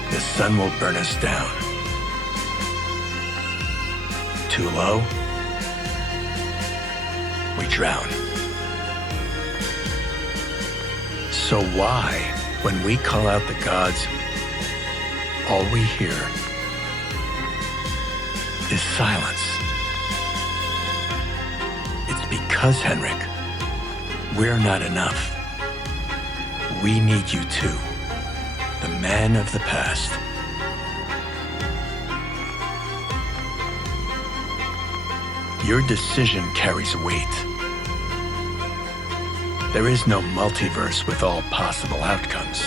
the sun will burn us down. Too low, we drown. So why, when we call out the gods, all we hear is silence? It's because, Henrik, we're not enough. We need you too, the man of the past. Your decision carries weight. There is no multiverse with all possible outcomes.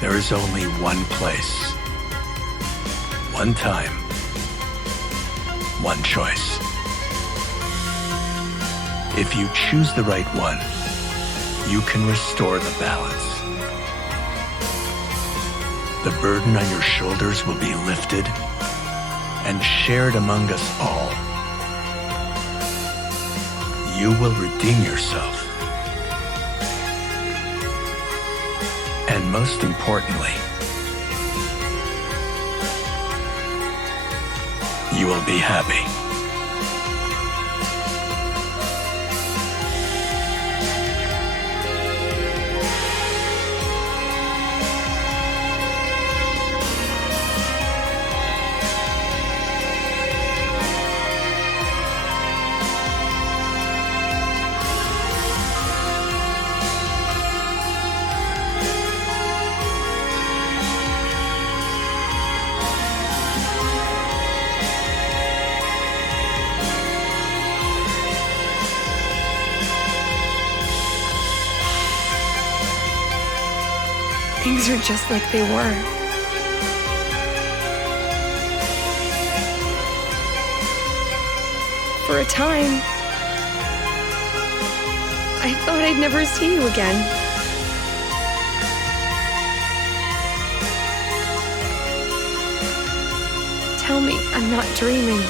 There is only one place, one time, one choice. If you choose the right one, you can restore the balance. The burden on your shoulders will be lifted and shared among us all. You will redeem yourself. And most importantly, you will be happy. Things are just like they were. For a time, I thought I'd never see you again. tell me I'm not dreaming.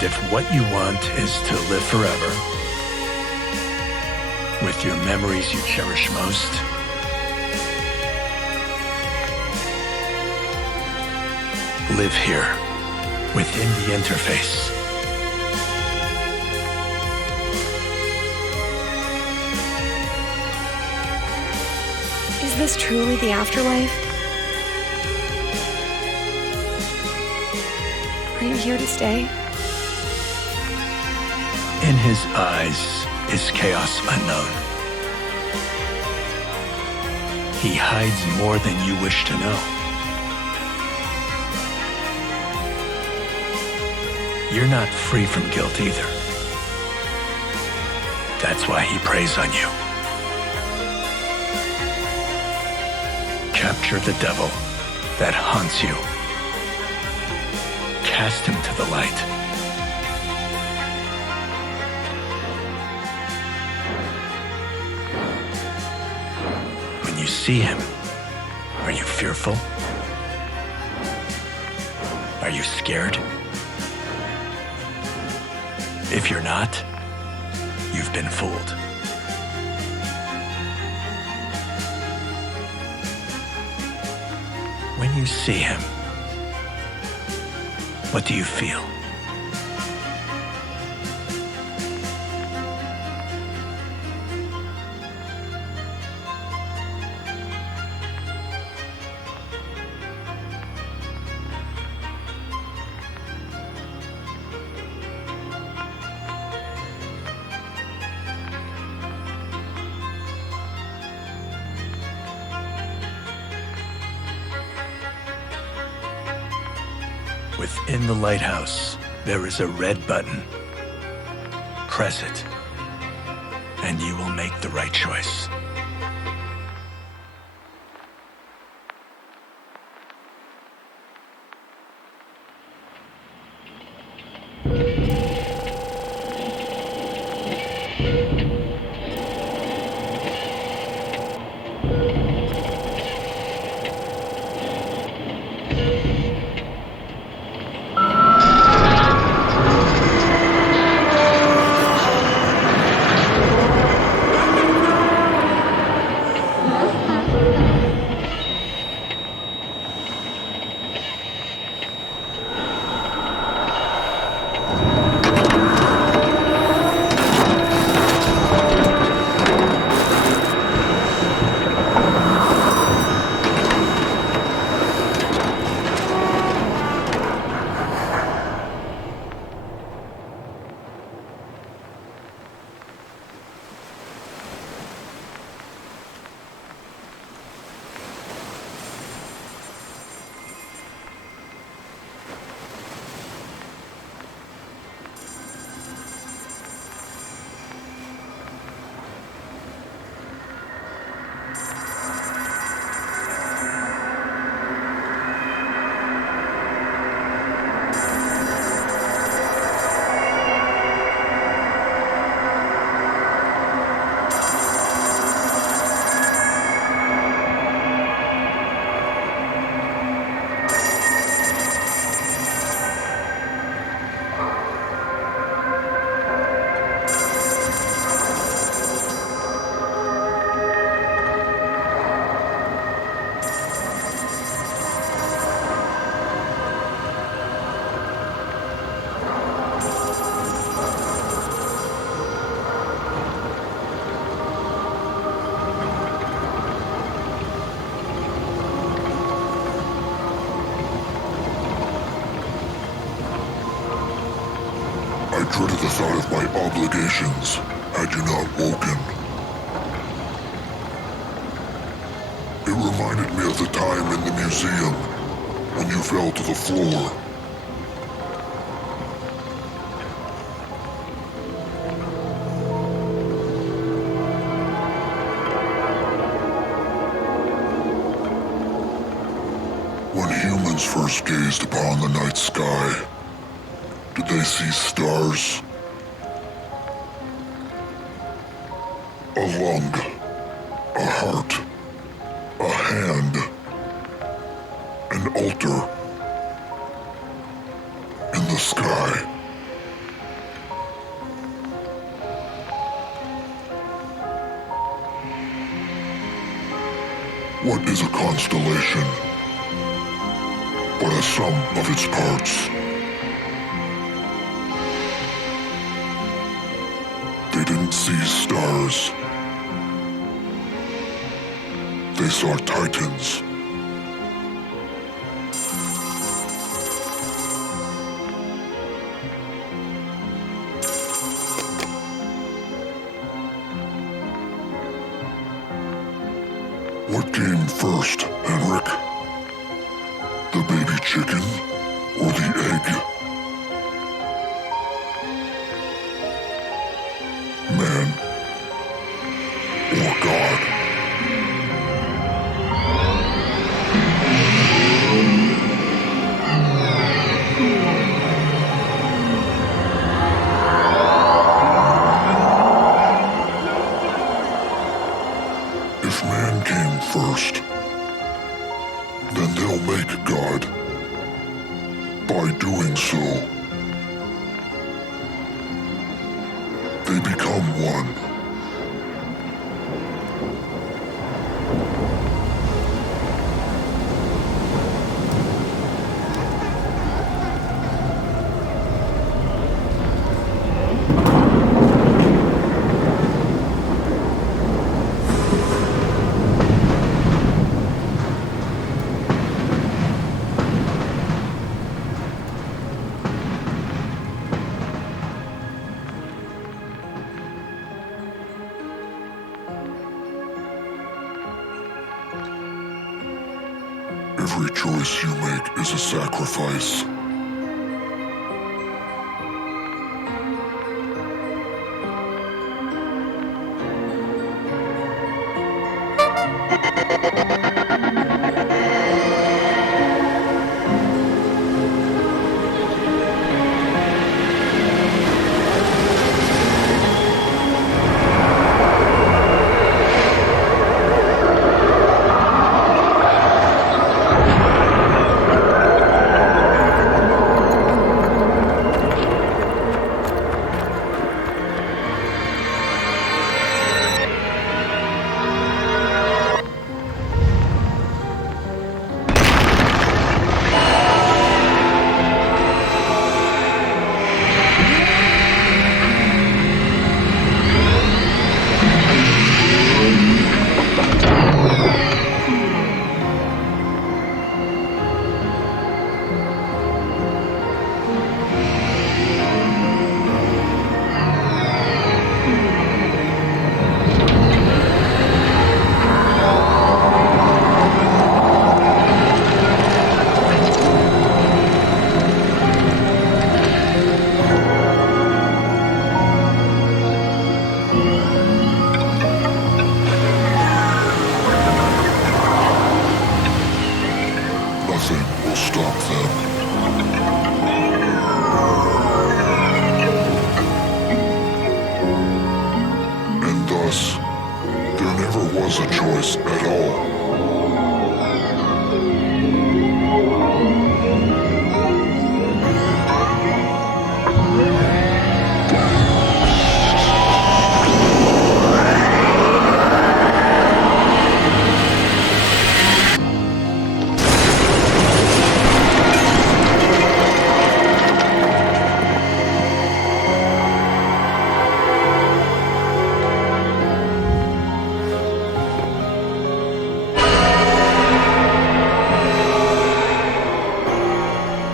If what you want is to live forever, with your memories you cherish most, live here, within the interface. Is this truly the afterlife? Are you here to stay? In his eyes is chaos unknown. He hides more than you wish to know. You're not free from guilt either. That's why he preys on you. Capture the devil that haunts you. Cast him to the light. When you see him, are you fearful? Are you scared? If you're not, you've been fooled. When you see him, what do you feel? Within the lighthouse, there is a red button. Press it, and you will make the right choice. I dreaded the thought of my obligations had you not woken. It reminded me of the time in the museum when you fell to the floor. When humans first gazed upon the night sky, did they see stars? A lung, a heart, a hand, an altar in the sky. What is a constellation but a sum of its parts? They didn't see stars. They saw titans. What came first, Henrik? The baby chicken or the egg? Man or God? If man came first, then they'll make God. By doing so, they become one. Every choice you make is a sacrifice. Nothing will stop them. And thus, there never was a choice at all.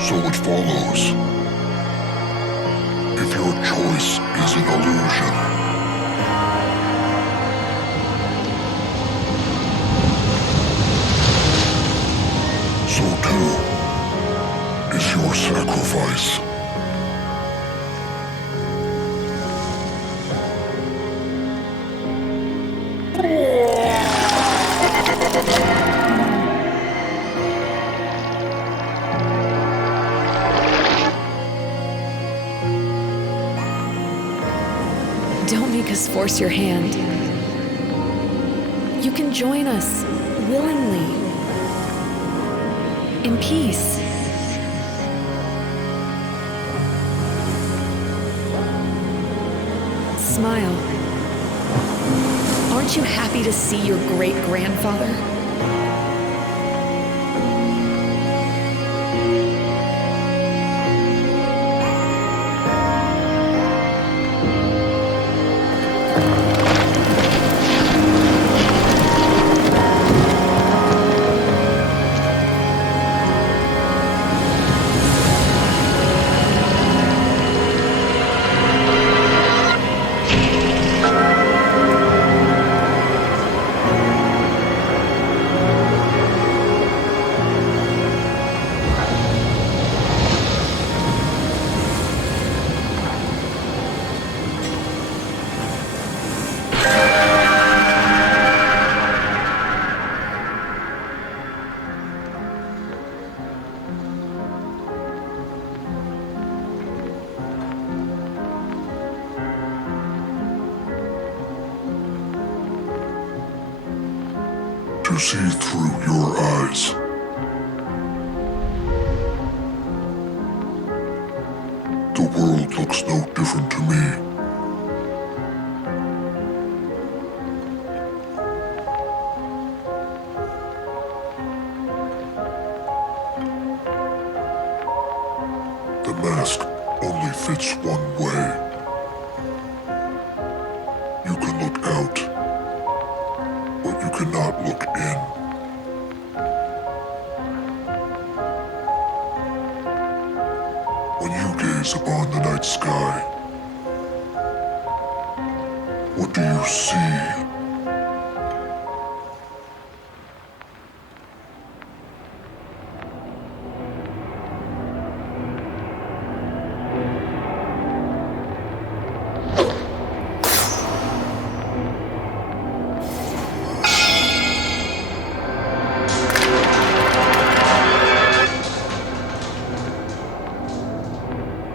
So it follows. If your choice is an illusion, so too is your sacrifice. Don't make us force your hand. You can join us willingly, in peace. Smile. Aren't you happy to see your great-grandfather? To see through your eyes. The world looks no different to me. The mask only fits one way. You can look out, but you cannot look in. When you gaze upon the night sky, what do you see?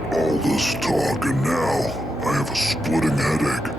All this talk and now I have a splitting headache.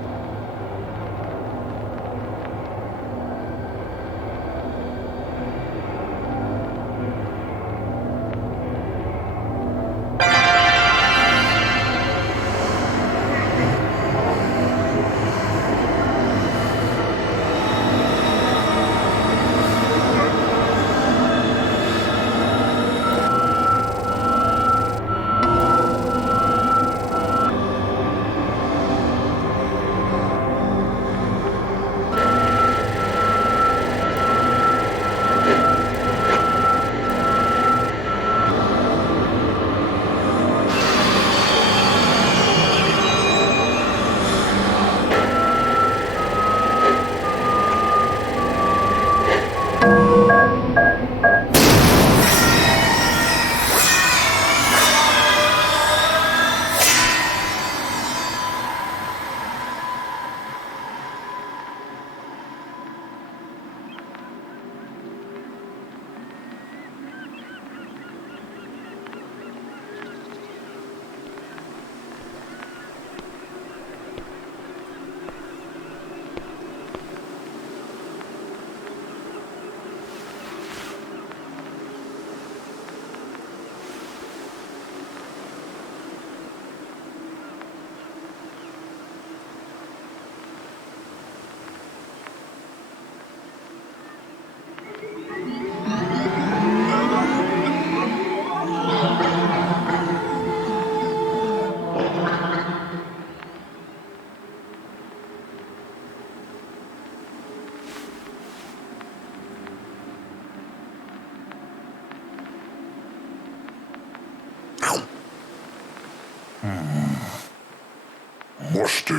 Musty.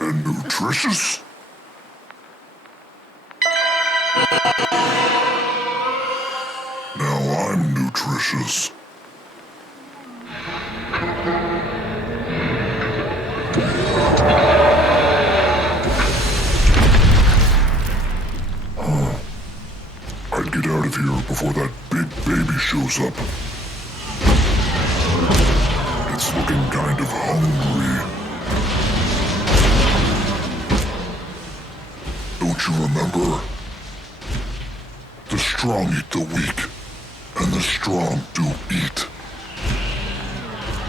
And nutritious? Now I'm nutritious. I'd get out of here before that big baby shows up. It's looking kind of hungry. Don't you remember? The strong eat the weak, and the strong do eat.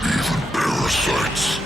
Even parasites.